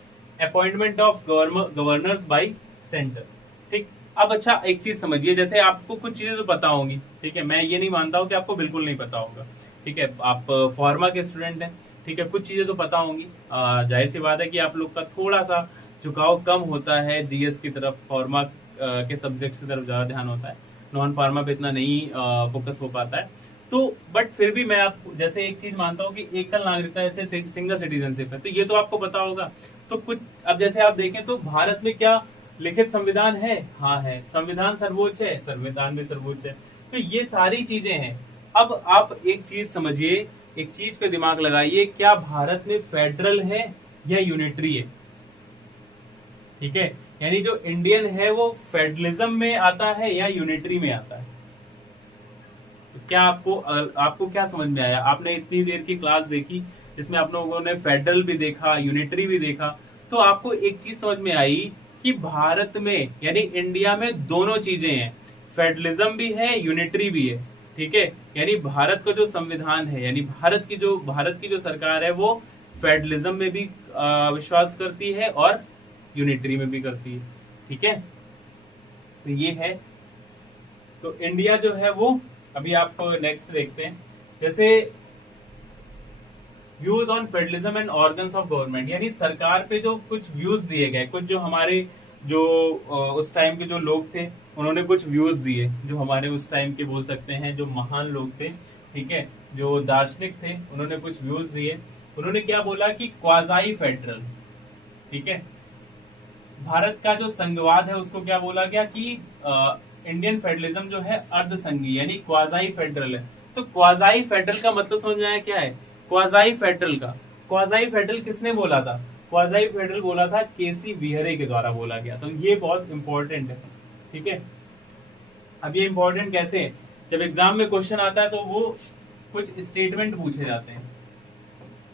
appointment of governors bye centre. ठीक, अब अच्छा एक चीज समझिए, जैसे आपको कुछ चीजें तो पता होंगी। ठीक है, मैं ये नहीं मानता हूं कि आपको बिल्कुल नहीं पता होगा। ठीक है, आप फार्मा के स्टूडेंट हैं। ठीक है, कुछ चीजें तो पता होंगी। जाहिर सी बात है कि आप लोग का थोड़ा सा झुकाव कम होता है जीएस की तरफ, फार्मा के सब्जेक्ट्स की तरफ ज्यादा ध्यान होता है, नॉन फार्मा पे इतना नहीं फोकस हो पाता है। तो बट फिर भी मैं आपको जैसे एक चीज मानता हूँ कि एकल नागरिकता ऐसे सिंगल सिटीजनशिप है, तो ये तो आपको पता होगा। तो कुछ अब जैसे आप देखें तो भारत में क्या लिखित संविधान है, हाँ है, संविधान सर्वोच्च है, संविधान भी सर्वोच्च है। तो ये सारी चीजें हैं। अब आप एक चीज समझिए, एक चीज पे दिमाग लगाइए, क्या भारत में फेडरल है या यूनिटरी है। ठीक है, यानी जो इंडियन है वो फेडरलिज्म में आता है या यूनिटरी में आता है। तो क्या आपको क्या समझ में आया, आपने इतनी देर की क्लास देखी जिसमें आप लोगों ने फेडरल भी देखा, यूनिटरी भी देखा, तो आपको एक चीज समझ में आई कि भारत में यानी इंडिया में दोनों चीजें हैं, फेडरलिज्म भी है, यूनिटरी भी है। ठीक है, यानी भारत का जो संविधान है, यानी भारत की जो सरकार है वो फेडरलिज्म में भी विश्वास करती है और यूनिटरी में भी करती है। ठीक है, तो ये है। तो इंडिया जो है वो, अभी आप नेक्स्ट देखते हैं, जैसे views on federalism and organs of government, यानी सरकार पे जो कुछ व्यूज दिए गए, कुछ जो हमारे जो उस टाइम के जो लोग थे उन्होंने कुछ व्यूज दिए, जो हमारे उस टाइम के बोल सकते हैं जो महान लोग थे। ठीक है, जो दार्शनिक थे उन्होंने कुछ व्यूज दिए। उन्होंने क्या बोला कि क्वाजाई फेडरल, ठीक है, भारत का जो संघवाद है उसको क्या बोला गया कि इंडियन फेडरलिज्म जो है अर्ध संघीय यानी क्वाजाई फेडरल है। तो क्वाजाई फेडरल का मतलब समझ में आया क्या है, क्वाजाई फेडरल किसने बोला था, क्वाजाई फेडरल बोला था केसी विहरे के द्वारा बोला गया। तो ये बहुत इंपॉर्टेंट है। ठीक है, अब ये इंपॉर्टेंट कैसे है, जब एग्जाम में क्वेश्चन आता है तो वो कुछ स्टेटमेंट पूछे जाते हैं।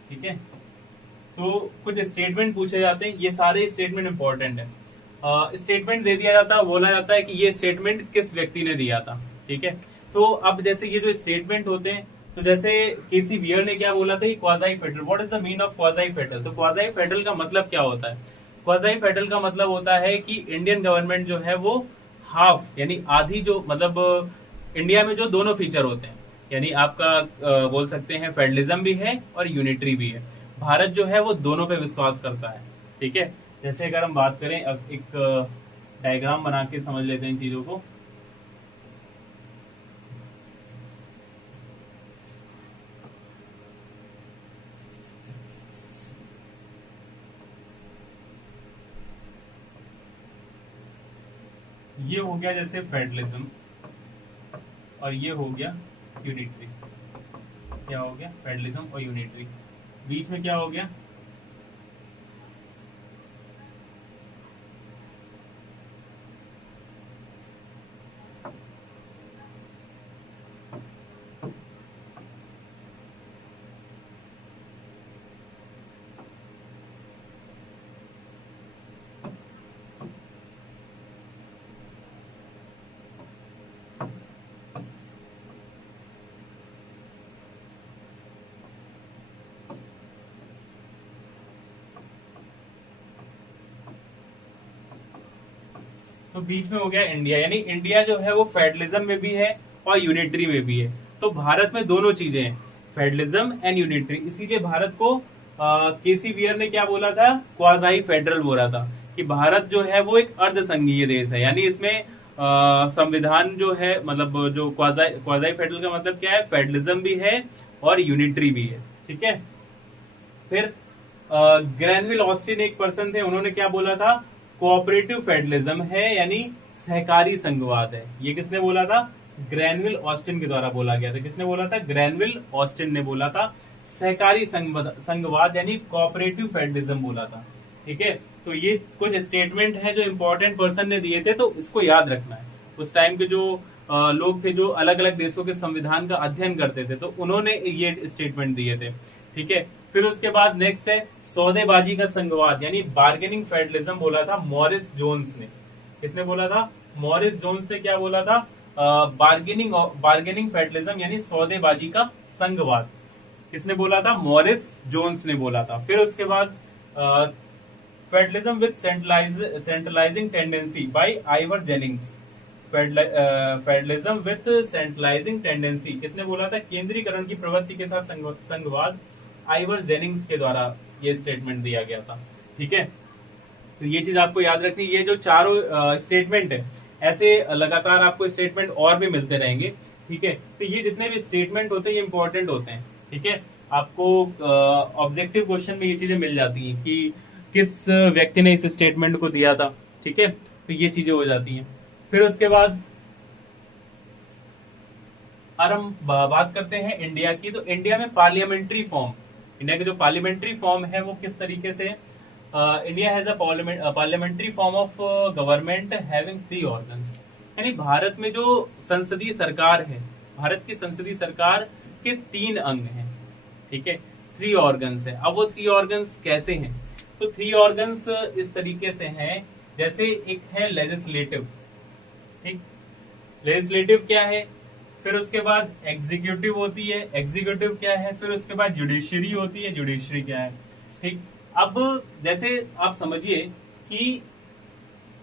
ठीक है, तो कुछ स्टेटमेंट पूछे जाते हैं, ये सारे स्टेटमेंट इंपॉर्टेंट है। स्टेटमेंट दे दिया जाता है, बोला जाता है कि ये स्टेटमेंट किस व्यक्ति ने दिया था। ठीक है, तो अब जैसे ये जो स्टेटमेंट होते हैं, तो जैसे केसी वियर ने क्या बोला था कि quasi federal, what is the mean of quasi federal. तो क्वाजाई फेडरल का मतलब क्या होता है, क्वाजाई फेडरल का मतलब होता है कि इंडियन गवर्नमेंट जो है वो हाफ यानी आधी, जो मतलब इंडिया में जो दोनों फीचर होते हैं, यानी आपका बोल सकते हैं फेडरलिज्म भी है और यूनिटरी भी है। भारत जो है वो दोनों पे विश्वास करता है। ठीक है, जैसे अगर हम बात करें, अब एक डायग्राम बना के समझ लेते हैं इन चीजों को। ये हो गया जैसे फेडरलिज्म और ये हो गया यूनिटरी। क्या हो गया, फेडरलिज्म और यूनिटरी। बीच में क्या हो गया, तो बीच में हो गया इंडिया, यानी इंडिया जो है वो फेडरलिज्म में भी है और यूनिटरी में भी है। तो भारत में दोनों चीजें हैं, फेडरलिज्म एंड यूनिटरी। इसीलिए भारत को केसी वियर ने क्या बोला था, क्वाजाई फेडरल बोला था, कि भारत जो है वो एक अर्ध संघीय देश है, यानी इसमें संविधान जो है, मतलब जो क्वाजाई फेडरल का मतलब क्या है, फेडरलिज्म भी है और यूनिटरी भी है। ठीक है। फिर ग्रैनविल ऑस्टिन एक पर्सन थे, उन्होंने क्या बोला था, कोऑपरेटिव फेडरलिज्म है, यानी सहकारी संघवाद है। ये किसने बोला था, ग्रैनविल ऑस्टिन के द्वारा बोला गया था। किसने बोला था, ग्रैनविल ऑस्टिन ने बोला था। सहकारी संघवाद यानी कोऑपरेटिव फेडरलिज्म बोला था। ठीक है। तो ये कुछ स्टेटमेंट है जो इंपॉर्टेंट पर्सन ने दिए थे, तो इसको याद रखना है। उस टाइम के जो लोग थे जो अलग अलग देशों के संविधान का अध्ययन करते थे, तो उन्होंने ये स्टेटमेंट दिए थे। ठीक है। फिर उसके बाद नेक्स्ट है सौदेबाजी का संघवाद, यानी बार्गेनिंग फेडरलिज्म बोला था मॉरिस जोन्स ने। किसने बोला था, मॉरिस जोन्स ने क्या बोला था, बार्गेनिंग फेडरलिज्म यानी सौदेबाजी का संघवाद। किसने बोला था, मॉरिस जोन्स ने बोला था। फिर उसके बाद federalism with centralising tendency by Ivor Jennings. Federalism with centralising tendency किसने बोला था, केंद्रीकरण की प्रवृत्ति के साथ संघवाद, आइवर जेनिंग्स के द्वारा ये स्टेटमेंट दिया गया था। ठीक है। तो ये चीज आपको याद रखनी, ये जो चारों स्टेटमेंट है, ऐसे लगातार आपको स्टेटमेंट और भी मिलते रहेंगे। ठीक है। तो ये जितने भी स्टेटमेंट होते हैं ये इंपॉर्टेंट होते हैं। ठीक है। आपको ऑब्जेक्टिव क्वेश्चन में ये चीजें मिल जाती हैं कि किस व्यक्ति ने इस स्टेटमेंट को दिया था। ठीक है। तो ये चीजें हो जाती हैं। फिर उसके बाद और हम बात करते हैं इंडिया की। तो इंडिया में पार्लियामेंट्री फॉर्म, इंडिया के जो पार्लियामेंट्री फॉर्म है वो किस तरीके से, India has a parliamentary form of government having 3 organs, यानी भारत में जो संसदीय सरकार है, भारत की संसदीय सरकार के 3 अंग हैं। ठीक है। 3 ऑर्गन्स है। अब वो 3 ऑर्गन्स कैसे हैं, तो 3 ऑर्गन्स इस तरीके से हैं, जैसे एक है लेजिस्लेटिव। ठीक, लेजिस्लेटिव क्या है, फिर उसके बाद एग्जीक्यूटिव होती है, एग्जीक्यूटिव क्या है, फिर उसके बाद जुडिशरी होती है, जुडिशरी क्या है। ठीक। अब जैसे आप समझिए कि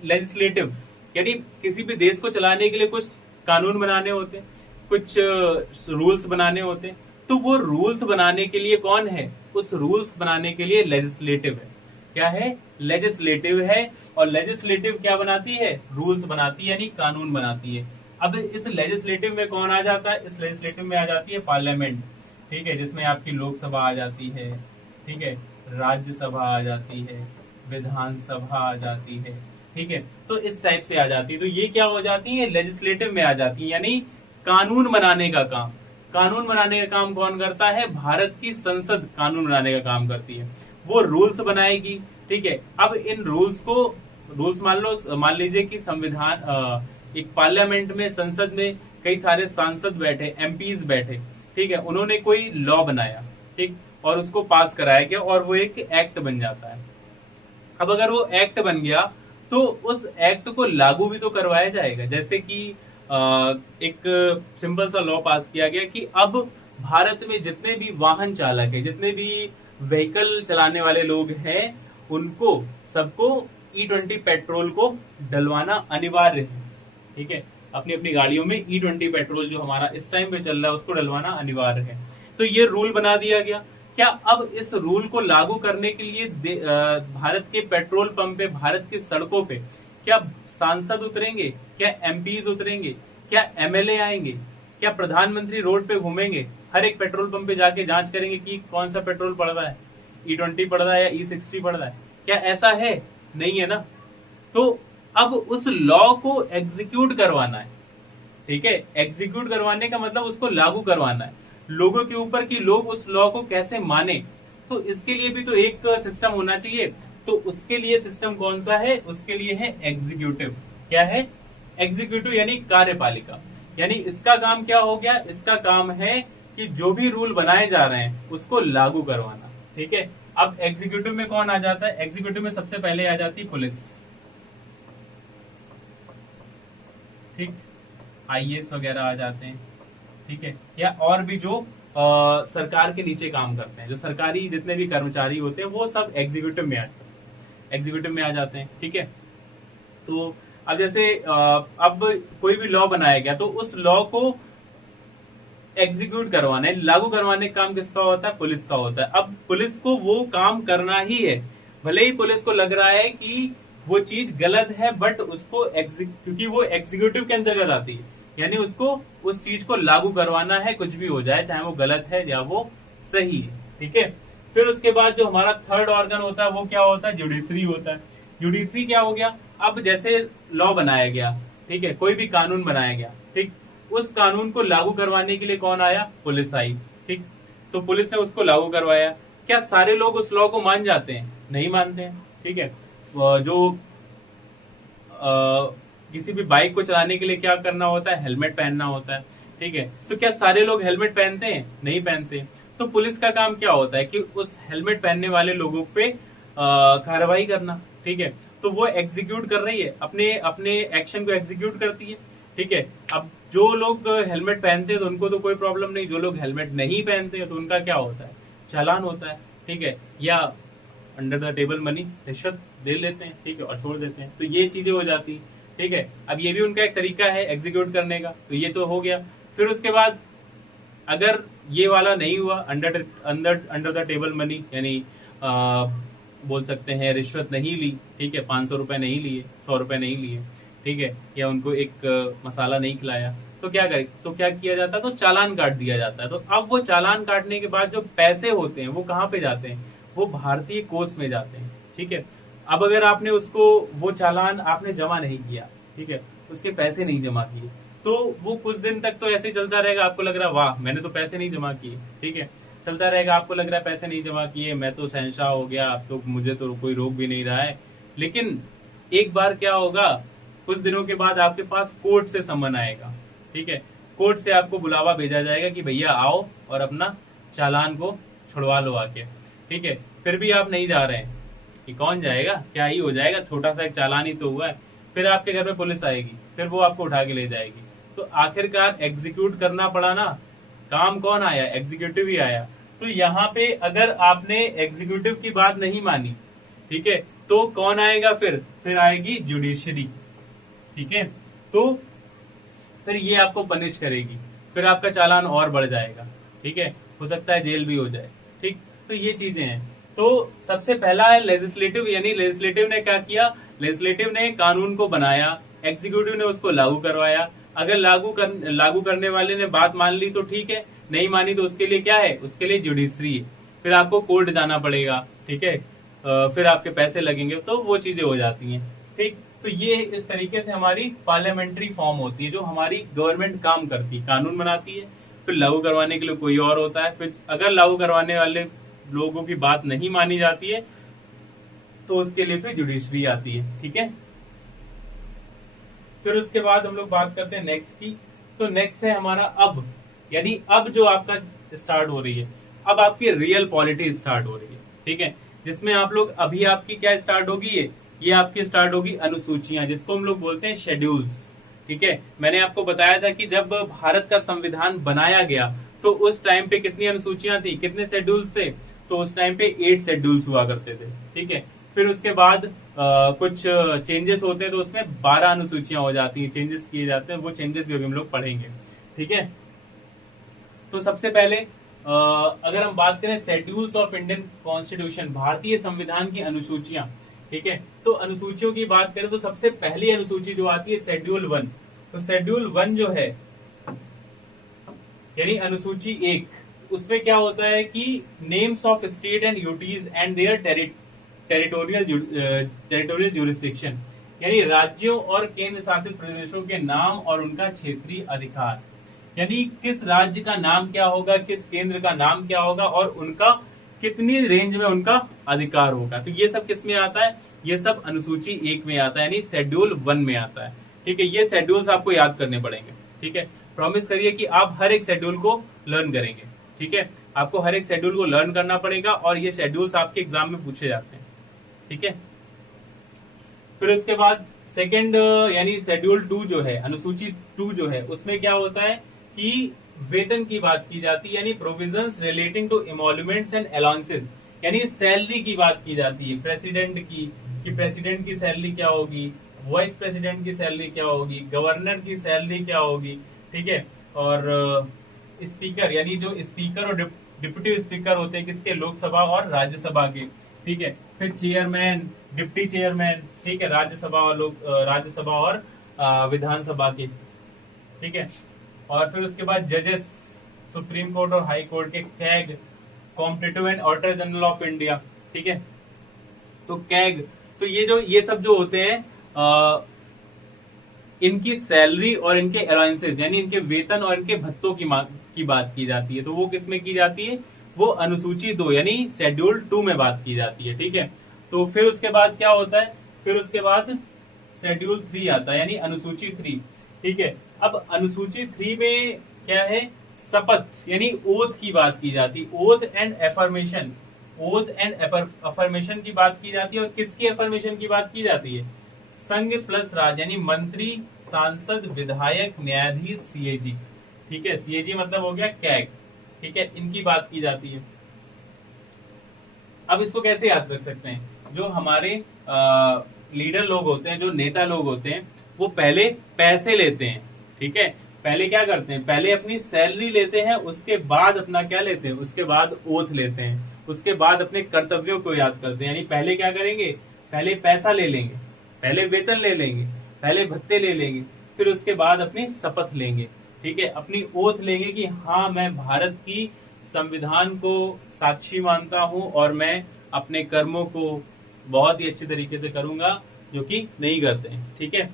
लेजिस्लेटिव यानी किसी भी देश को चलाने के लिए कुछ कानून बनाने होते हैं, कुछ रूल्स बनाने होते हैं, तो वो रूल्स बनाने के लिए कौन है, उस रूल्स बनाने के लिए लेजिस्लेटिव है। क्या है, लेजिस्लेटिव है। और लेजिस्लेटिव क्या बनाती है, रूल्स बनाती है, यानी कानून बनाती है। अब इस लेजिस्लेटिव में कौन आ जाता है, इस लेजिस्लेटिव में आ जाती है पार्लियामेंट। ठीक है, जिसमें आपकी लोकसभा आ जाती है, ठीक है, राज्यसभा आ जाती है, विधानसभा आ जाती है। ठीक है, तो इस टाइप से आ जाती है। तो ये क्या हो जाती है, लेजिस्लेटिव में आ जाती है, यानी कानून बनाने का काम। कानून बनाने का काम कौन करता है, भारत की संसद कानून बनाने का काम करती है, वो रूल्स बनाएगी। ठीक है, अब इन रूल्स को, रूल्स मान लीजिए कि संविधान, एक पार्लियामेंट में, संसद में कई सारे सांसद बैठे, एमपीज बैठे, ठीक है, उन्होंने कोई लॉ बनाया, ठीक, और उसको पास कराया गया और वो एक एक्ट बन जाता है। अब अगर वो एक्ट बन गया तो उस एक्ट को लागू भी तो करवाया जाएगा। जैसे कि एक सिंपल सा लॉ पास किया गया कि अब भारत में जितने भी वाहन चालक है, जितने भी व्हीकल चलाने वाले लोग हैं, उनको सबको E20 पेट्रोल को डलवाना अनिवार्य है। ठीक है, अपनी अपनी गाड़ियों में E20 पेट्रोल जो हमारा इस टाइम पे चल रहा है उसको डलवाना अनिवार्य है। तो ये रूल बना दिया गया। क्या अब इस रूल को लागू करने के लिए भारत के पेट्रोल पंप पे, भारत की सड़कों पे क्या सांसद उतरेंगे, क्या एमपीज उतरेंगे, क्या एमएलए आएंगे, क्या प्रधानमंत्री रोड पे घूमेंगे, हर एक पेट्रोल पंप पे जाके जांच करेंगे कि कौन सा पेट्रोल पड़ रहा है, E20 पड़ रहा है या E60 पड़ रहा है? क्या ऐसा है? नहीं है ना। तो अब उस लॉ को एग्जीक्यूट करवाना है। ठीक है, एग्जीक्यूट करवाने का मतलब उसको लागू करवाना है लोगों के ऊपर, कि लोग उस लॉ को कैसे माने। तो इसके लिए भी तो एक सिस्टम होना चाहिए। तो उसके लिए सिस्टम कौन सा है, उसके लिए है एग्जीक्यूटिव। क्या है, एग्जीक्यूटिव यानी कार्यपालिका। यानी इसका काम क्या हो गया, इसका काम है कि जो भी रूल बनाए जा रहे हैं उसको लागू करवाना। ठीक है, अब एग्जीक्यूटिव में कौन आ जाता है, एग्जीक्यूटिव में सबसे पहले आ जाती है पुलिस। ठीक, आईएएस वगैरह आ जाते हैं। ठीक है, या और भी जो सरकार के नीचे काम करते हैं, जो सरकारी जितने भी कर्मचारी होते हैं वो सब एग्जीक्यूटिव में आ जाते हैं। ठीक है, तो अब जैसे अब कोई भी लॉ बनाया गया तो उस लॉ को एग्जीक्यूट करवाना है, लागू करवाने का काम किसका होता है? पुलिस का होता है। अब पुलिस को वो काम करना ही है, भले ही पुलिस को लग रहा है कि वो चीज गलत है, बट उसको क्योंकि वो एग्जीक्यूटिव के अंतर्गत आती है, यानी उसको उस चीज को लागू करवाना है, कुछ भी हो जाए, चाहे वो गलत है या वो सही है। ठीक है, फिर उसके बाद जो हमारा थर्ड ऑर्गन होता है वो क्या होता है? जुडिशरी होता है। जुडिशरी क्या हो गया? अब जैसे लॉ बनाया गया, ठीक है, कोई भी कानून बनाया गया, ठीक, उस कानून को लागू करवाने के लिए कौन आया? पुलिस आई। ठीक, तो पुलिस ने उसको लागू करवाया। क्या सारे लोग उस लॉ को मान जाते हैं? नहीं मानते हैं। ठीक है, जो किसी भी बाइक को चलाने के लिए क्या करना होता है? हेलमेट पहनना होता है। ठीक है, तो क्या सारे लोग हेलमेट पहनते हैं? नहीं पहनते। तो पुलिस का काम क्या होता है कि उस हेलमेट पहनने वाले लोगों पे कार्रवाई करना। ठीक है, तो वो एग्जीक्यूट कर रही है, अपने अपने एक्शन को एग्जीक्यूट करती है। ठीक है, अब जो लोग हेलमेट पहनते हैं तो उनको तो कोई प्रॉब्लम नहीं, जो लोग हेलमेट नहीं पहनते हैं तो उनका क्या होता है? चालान होता है। ठीक है, या अंडर द टेबल मनी, रिश्वत दे लेते हैं, ठीक है, और छोड़ देते हैं। तो ये चीजें हो जाती है। ठीक है, अब ये भी उनका एक तरीका है एग्जीक्यूट करने का, तो ये तो हो गया। फिर उसके बाद अगर ये वाला नहीं हुआ, under under the table money, यानी बोल सकते हैं रिश्वत नहीं ली, ठीक है, 500 रुपए नहीं लिए, 100 रुपए नहीं लिए, ठीक है, या उनको एक मसाला नहीं खिलाया, तो क्या करे? तो क्या किया जाता है? तो चालान काट दिया जाता है। तो अब वो चालान काटने के बाद जो पैसे होते हैं वो कहाँ पे जाते हैं? वो भारतीय कोष में जाते हैं। ठीक है, अब अगर आपने उसको, वो चालान आपने जमा नहीं किया, ठीक है, उसके पैसे नहीं जमा किए, तो वो कुछ दिन तक तो ऐसे ही चलता रहेगा। आपको लग रहा है वाह मैंने तो पैसे नहीं जमा किए, ठीक है, चलता रहेगा। आपको लग रहा है पैसे नहीं जमा किए, मैं तो शहंशाह हो गया, अब तो मुझे तो कोई रोक भी नहीं रहा है। लेकिन एक बार क्या होगा, कुछ दिनों के बाद आपके पास कोर्ट से समन आएगा। ठीक है, कोर्ट से आपको बुलावा भेजा जाएगा कि भैया आओ और अपना चालान को छुड़वा लो आके। ठीक है, फिर भी आप नहीं जा रहे हैं कि कौन जाएगा, क्या ही हो जाएगा, छोटा सा एक चालान ही तो हुआ है। फिर आपके घर में पुलिस आएगी, फिर वो आपको उठा के ले जाएगी। तो आखिरकार एग्जीक्यूट करना पड़ा ना, काम कौन आया? एग्जीक्यूटिव ही आया। तो यहाँ पे अगर आपने एग्जीक्यूटिव की बात नहीं मानी, ठीक है, तो कौन आएगा? फिर आएगी जुडिशरी। ठीक है, तो फिर ये आपको पनिश करेगी, फिर आपका चालान और बढ़ जाएगा। ठीक है, हो सकता है जेल भी हो जाए। ठीक, तो ये चीजें हैं। तो सबसे पहला है लेजिस्लेटिव, यानी लेजिस्लेटिव ने क्या किया? लेजिस्लेटिव ने कानून को बनाया, एग्जीक्यूटिव ने उसको लागू करवाया। अगर लागू करने वाले ने बात मान ली तो ठीक है, नहीं मानी तो उसके लिए क्या है? उसके लिए जुडिशरी है, फिर आपको कोर्ट जाना पड़ेगा। ठीक है, फिर आपके पैसे लगेंगे, तो वो चीजें हो जाती हैं। ठीक, तो ये इस तरीके से हमारी पार्लियामेंट्री फॉर्म होती है, जो हमारी गवर्नमेंट काम करती है, कानून बनाती है, फिर लागू करवाने के लिए कोई और होता है। फिर अगर लागू करवाने वाले लोगों की बात नहीं मानी जाती है तो उसके लिए फिर जुडिशरी आती है। ठीक है, फिर उसके बाद हम लोग बात करते हैं नेक्स्ट की। तो नेक्स्ट है हमारा अब, यानी अब जो आपका स्टार्ट हो रही है, अब आपकी रियल पॉलिटी स्टार्ट हो रही है। ठीक है, जिसमें आप लोग अभी आपकी क्या स्टार्ट होगी? ये आपकी स्टार्ट होगी अनुसूचियां, जिसको हम लोग बोलते हैं शेड्यूल्स। ठीक है, मैंने आपको बताया था कि जब भारत का संविधान बनाया गया तो उस टाइम पे कितनी अनुसूचियां थी, कितने शेड्यूल्स थे? तो उस टाइम पे 8 शेड्यूल्स हुआ करते थे। ठीक है, फिर उसके बाद कुछ चेंजेस होते हैं तो उसमें 12 अनुसूचियां हो जाती हैं, चेंजेस किए जाते हैं, वो चेंजेस भी अभी हम लोग पढ़ेंगे। ठीक है, तो सबसे पहले अगर हम बात करें शेड्यूल्स ऑफ इंडियन कॉन्स्टिट्यूशन, भारतीय संविधान की अनुसूचियां, ठीक है, तो अनुसूचियों की बात करें तो सबसे पहली अनुसूची जो आती है शेड्यूल 1। तो शेड्यूल 1 जो है, यानी अनुसूची 1, उसमें क्या होता है कि names of state and UTs and their territorial jurisdiction, यानी राज्यों और केंद्र शासित प्रदेशों के नाम और उनका क्षेत्रीय अधिकार, यानी किस राज्य का नाम क्या होगा, किस केंद्र का नाम क्या होगा और उनका कितनी रेंज में उनका अधिकार होगा। तो ये सब किस में आता है? ये सब अनुसूची 1 में आता है, यानी शेड्यूल 1 में आता है। ठीक है, ये शेड्यूल्स आपको याद करने पड़ेंगे। ठीक है, प्रॉमिस करिए कि आप हर एक शेड्यूल को लर्न करेंगे। ठीक है, आपको हर एक शेड्यूल को लर्न करना पड़ेगा और ये शेड्यूल्स आपके एग्जाम में पूछे जाते हैं। ठीक है, फिर उसके बाद सेकंड, यानी शेड्यूल 2 जो है, अनुसूची 2 जो है, उसमें क्या होता है कि वेतन की बात की जाती है, यानी provisions relating to emoluments and allowances, यानी सैलरी की बात की जाती है प्रेसिडेंट की, कि प्रेसिडेंट की सैलरी क्या होगी, वाइस प्रेसिडेंट की सैलरी क्या होगी, गवर्नर की सैलरी क्या होगी, ठीक है। और स्पीकर यानी जो स्पीकर और डिप्टी स्पीकर होते हैं किसके, लोकसभा और राज्यसभा के, ठीक है। फिर चेयरमैन, डिप्टी चेयरमैन, ठीक है, राज्यसभा और राज्यसभा और विधानसभा के, ठीक है। और फिर उसके बाद जजेस, सुप्रीम कोर्ट और हाई कोर्ट के, CAG, competitive and auditor general of India, ठीक है। तो कैग, तो ये सब जो होते हैं इनकी सैलरी और इनके अलाउंसेस यानी इनके वेतन और इनके भत्तों की बात की जाती है। तो वो किस में की जाती है, वो अनुसूची 2 यानी शेड्यूल 2 में बात की जाती है, ठीक है। तो फिर उसके बाद क्या होता है, फिर उसके बाद शेड्यूल 3 आता है यानी अनुसूची 3, ठीक है। अब अनुसूची 3 में क्या है, शपथ यानी ओथ की बात की जाती है, oath and affirmation, oath and affirmation की बात की जाती है। और किसकी अफर्मेशन की बात की जाती है, संघ प्लस राज यानी मंत्री, सांसद, विधायक, न्यायाधीश, सीएजी, ठीक है। सीएजी मतलब हो गया कैग, ठीक है, इनकी बात की जाती है। अब इसको कैसे याद रख सकते हैं, जो हमारे लीडर लोग होते हैं, जो नेता लोग होते हैं, वो पहले पैसे लेते हैं, ठीक है। पहले क्या करते हैं, पहले अपनी सैलरी लेते हैं, उसके बाद अपना क्या लेते हैं, उसके बाद ओथ लेते हैं, उसके बाद अपने कर्तव्यों को याद करते हैं। यानी पहले क्या करेंगे, पहले पैसा ले लेंगे, पहले वेतन ले लेंगे, पहले भत्ते ले लेंगे, फिर उसके बाद अपनी शपथ लेंगे, ठीक है, अपनी ओथ लेंगे कि हाँ मैं भारत की संविधान को साक्षी मानता हूं और मैं अपने कर्मों को बहुत ही अच्छे तरीके से करूंगा, जो कि नहीं करते हैं, ठीक है।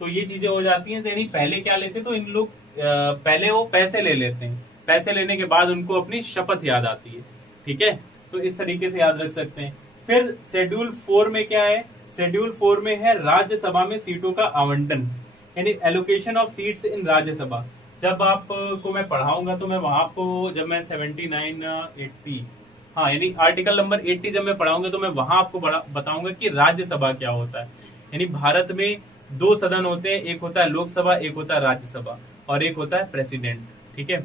तो ये चीजें हो जाती हैं। तो यानी पहले क्या लेते, तो इन लोग पहले वो पैसे ले लेते हैं, पैसे लेने के बाद उनको अपनी शपथ याद आती है, ठीक है। तो इस तरीके से याद रख सकते हैं। फिर शेड्यूल 4 में क्या है, शेड्यूल 4 में है राज्यसभा में सीटों का आवंटन यानी allocation of seats in Rajya Sabha. जब आपको मैं पढ़ाऊंगा तो मैं वहां को, जब मैं 79 80, हाँ यानी आर्टिकल नंबर 80 जब मैं पढ़ाऊंगा तो मैं वहां आपको बताऊंगा कि राज्यसभा क्या होता है। यानी भारत में 2 सदन होते हैं, एक होता है लोकसभा, एक होता है राज्यसभा, और एक होता है प्रेसिडेंट, ठीक है।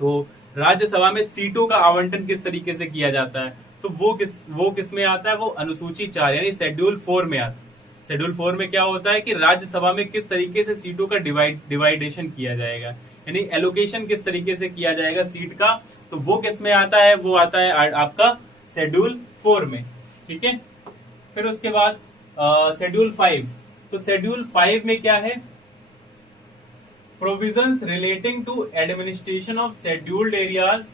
तो राज्यसभा में सीटों का आवंटन किस तरीके से किया जाता है, तो वो किस में आता है, वो अनुसूची 4 यानी शेड्यूल 4 में आता है। शेड्यूल 4 में क्या होता है कि राज्यसभा में किस तरीके से सीटों का डिवाइडेशन किया जाएगा, यानी एलोकेशन किस तरीके से किया जाएगा सीट का, तो वो किस में आता है, वो आता है आपका शेड्यूल 4 में, ठीक है। फिर उसके बाद शेड्यूल 5, तो शेड्यूल 5 में क्या है, provisions relating to administration of scheduled areas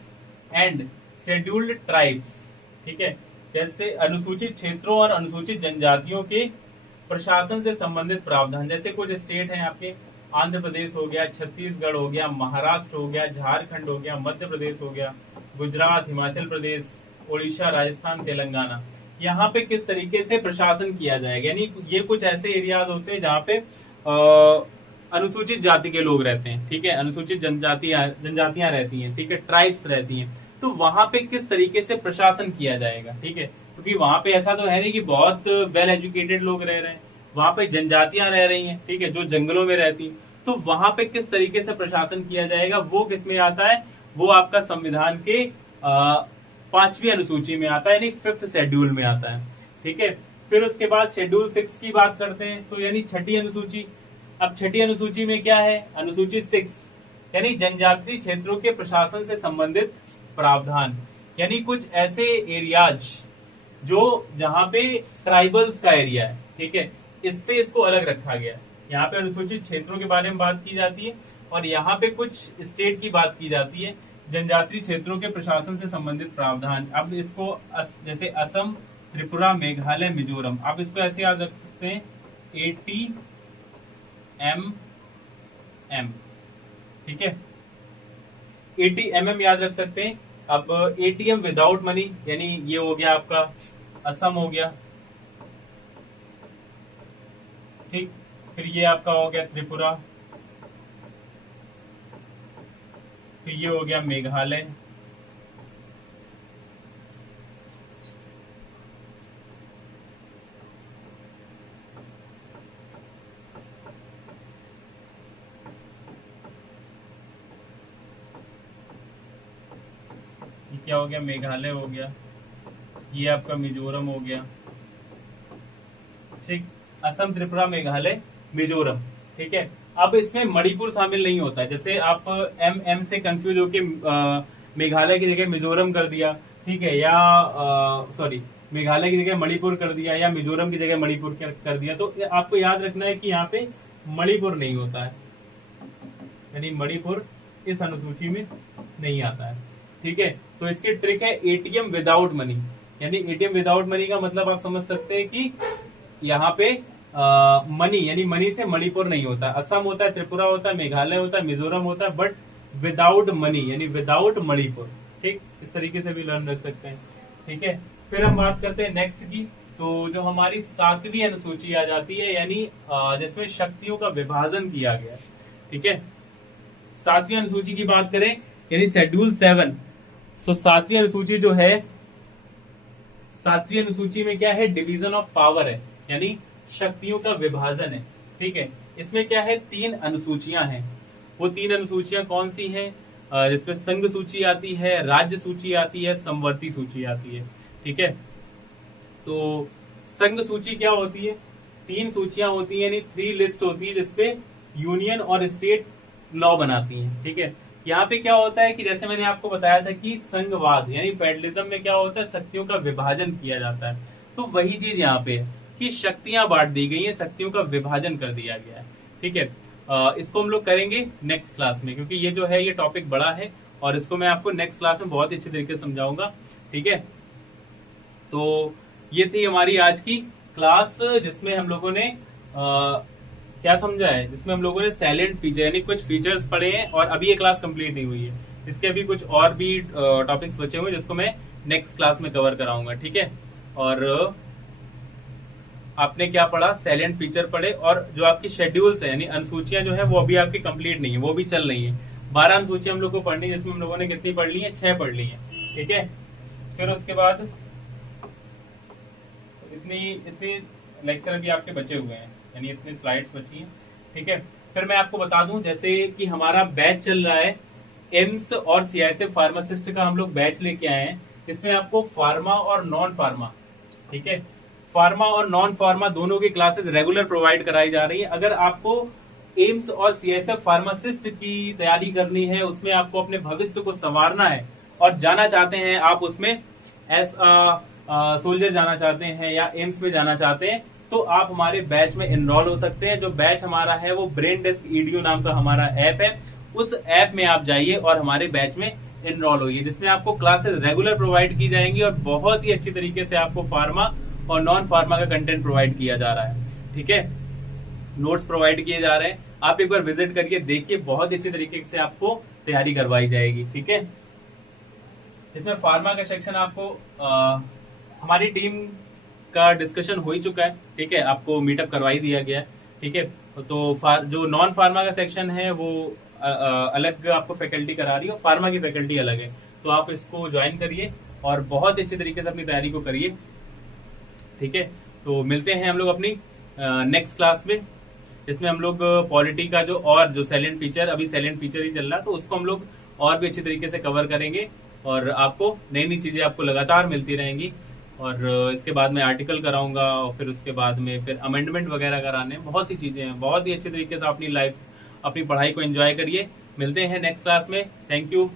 and scheduled tribes, ठीक है। जैसे अनुसूचित क्षेत्रों और अनुसूचित जनजातियों के प्रशासन से संबंधित प्रावधान, जैसे कुछ स्टेट हैं आपके, आंध्र प्रदेश हो गया, छत्तीसगढ़ हो गया, महाराष्ट्र हो गया, झारखंड हो गया, मध्य प्रदेश हो गया, गुजरात, हिमाचल प्रदेश, उड़ीसा, राजस्थान, तेलंगाना, यहाँ पे किस तरीके से प्रशासन किया जाएगा। यानी ये कुछ ऐसे एरियाज होते हैं जहाँ पे अनुसूचित जाति के लोग रहते हैं, ठीक है, अनुसूचित जनजातियां रहती हैं, ठीक है, ट्राइब्स रहती हैं, तो वहां पे किस तरीके से प्रशासन किया जाएगा, ठीक है। क्योंकि वहां पे ऐसा तो है नहीं कि बहुत वेल एजुकेटेड लोग रह रहे हैं, वहां पे जनजातियां रह रही हैं, ठीक है, जो जंगलों में रहती हैं, तो वहां पे किस तरीके से प्रशासन किया जाएगा, वो किस में आता है, वो आपका संविधान के 5वीं अनुसूची में आता है, यानी 5th शेड्यूल में आता है, ठीक है। फिर उसके बाद शेड्यूल 6 की बात करते हैं, तो यानी 6ठी अनुसूची। अब 6ठी अनुसूची में क्या है, अनुसूची 6 यानी जनजातीय क्षेत्रों के प्रशासन से संबंधित प्रावधान, यानी कुछ ऐसे एरियाज जो जहां पे ट्राइबल्स का एरिया है, ठीक है, इससे इसको अलग रखा गया है। यहाँ पे अनुसूचित क्षेत्रों के बारे में बात की जाती है और यहाँ पे कुछ स्टेट की बात की जाती है, जनजातीय क्षेत्रों के प्रशासन से संबंधित प्रावधान। अब इसको जैसे असम, त्रिपुरा, मेघालय, मिजोरम, आप इसको ऐसे याद रख सकते हैं, ATMM, ठीक है, ATMM याद रख सकते हैं। अब ATM विदाउट मनी, यानी ये हो गया आपका असम हो गया, ठीक। फिर ये आपका हो गया त्रिपुरा, फिर ये हो गया मेघालय, ये क्या हो गया, मेघालय हो गया, ये आपका मिजोरम हो गया, ठीक। असम, त्रिपुरा, मेघालय, मिजोरम। ठीक है, अब इसमें मणिपुर शामिल नहीं होता है। जैसे आप एम से कंफ्यूज होके मेघालय की जगह मिजोरम कर दिया, ठीक है, या सॉरी मेघालय की जगह मणिपुर कर दिया या मिजोरम की जगह मणिपुर कर दिया, तो आपको याद रखना है कि यहाँ पे मणिपुर नहीं होता है, यानी मणिपुर इस अनुसूची में नहीं आता है। ठीक है, तो इसकी ट्रिक है एटीएम विदाउट मनी, यानी एटीएम विदाउट मनी का मतलब आप समझ सकते हैं कि यहाँ पे मनी, यानी मनी से मणिपुर नहीं होता। असम होता है, त्रिपुरा होता है, मेघालय होता है, मिजोरम होता है, बट विदाउट मनी यानी विदाउट मणिपुर। ठीक, इस तरीके से भी लर्न रख सकते हैं। ठीक है, फिर हम बात करते हैं नेक्स्ट की। तो जो हमारी 7वीं अनुसूची आ जाती है, यानी जिसमें शक्तियों का विभाजन किया गया है। ठीक है, 7वीं अनुसूची की बात करें यानी शेड्यूल 7, तो 7वीं अनुसूची जो है, 7वीं अनुसूची में क्या है, डिवीजन ऑफ पावर है, यानी शक्तियों का विभाजन है। ठीक है, इसमें क्या है, 3 अनुसूचियां हैं। वो 3 अनुसूचियां कौन सी हैं, जिसमें संघ सूची आती है, राज्य सूची आती है, समवर्ती सूची आती है। ठीक है, तो संघ सूची क्या होती है, 3 सूचियां होती है, यानी 3 लिस्ट होती है जिसपे यूनियन और स्टेट लॉ बनाती हैं। ठीक है, यहाँ पे क्या होता है कि जैसे मैंने आपको बताया था कि संघवाद यानी फेडरलिज्म में क्या होता है, शक्तियों का विभाजन किया जाता है। तो वही चीज यहाँ पे है कि शक्तियां बांट दी गई हैं, शक्तियों का विभाजन कर दिया गया है। ठीक है, इसको हम लोग करेंगे नेक्स्ट क्लास में, क्योंकि ये जो है ये टॉपिक बड़ा है और इसको मैं आपको नेक्स्ट क्लास में बहुत अच्छे तरीके से समझाऊंगा। ठीक है, तो ये थी हमारी आज की क्लास, जिसमें हम लोगों ने क्या समझा है, जिसमें हम लोगों ने साइलेंट फीचर यानी कुछ फीचर्स पढ़े हैं, और अभी ये क्लास कंप्लीट नहीं हुई है, इसके अभी कुछ और भी टॉपिक्स बचे हुए जिसको मैं नेक्स्ट क्लास में कवर कराऊंगा। ठीक है, और आपने क्या पढ़ा, साइलेंट फीचर पढ़े, और जो आपकी शेड्यूल्स है यानी अनुसूचियां जो है वो अभी आपकी कंप्लीट नहीं है, वो भी चल रही है। 12 अनुसूचियां हम लोग को पढ़नी है, जिसमें हम लोगों ने कितनी पढ़ ली है, 6 पढ़ ली है। ठीक है, फिर उसके बाद इतनी लेक्चर भी आपके बचे हुए हैं, यानी इतनी स्लाइड्स बची हैं। ठीक है, फिर मैं आपको बता दूं जैसे कि हमारा बैच चल रहा है एम्स और सीआईएसएफ फार्मासिस्ट का, हम लोग बैच लेके आए हैं। इसमें आपको फार्मा और नॉन फार्मा, ठीक है, फार्मा और नॉन फार्मा दोनों की क्लासेस रेगुलर प्रोवाइड कराई जा रही है। अगर आपको एम्स और सीआईएसएफ फार्मासिस्ट की तैयारी करनी है, उसमें आपको अपने भविष्य को संवारना है और जाना चाहते हैं आप उसमें एज सोल्जर जाना चाहते हैं या एम्स में जाना चाहते हैं, तो आप हमारे बैच में इनरोल हो सकते हैं। जो बैच हमारा है वो ब्रेन डेस्क ईडीयू नाम का हमारा ऐप है, उस ऐप में आप जाइए और हमारे बैच में इनरोल होइए, जिसमें आपको क्लासेस रेगुलर प्रोवाइड की जाएंगी और बहुत ही अच्छी तरीके से आपको फार्मा और नॉन फार्मा का कंटेंट प्रोवाइड किया जा रहा है। ठीक है, नोट्स प्रोवाइड किए जा रहे हैं, आप एक बार विजिट करिए, देखिए, बहुत अच्छी तरीके से आपको तैयारी करवाई जाएगी। ठीक है, इसमें फार्मा का सेक्शन आपको हमारी टीम का डिस्कशन हो ही चुका है। ठीक है, आपको मीटअप करवाई दिया गया है। ठीक है, तो जो नॉन फार्मा का सेक्शन है वो अलग आपको फैकल्टी करा रही है और फार्मा की फैकल्टी अलग है, तो आप इसको ज्वाइन करिए और बहुत अच्छे तरीके से अपनी तैयारी को करिए। ठीक है, तो मिलते हैं हम लोग अपनी नेक्स्ट क्लास में, जिसमें हम लोग पॉलिटी का जो साइलेंट फीचर, अभी साइलेंट फीचर ही चल रहा है, तो उसको हम लोग और भी अच्छी तरीके से कवर करेंगे और आपको नई नई चीजें आपको लगातार मिलती रहेंगी। और इसके बाद में आर्टिकल कराऊंगा और फिर उसके बाद में फिर अमेंडमेंट वगैरह कराने, बहुत सी चीजें हैं। बहुत ही अच्छे तरीके से अपनी लाइफ, अपनी पढ़ाई को एंजॉय करिए। मिलते हैं नेक्स्ट क्लास में। Thank you.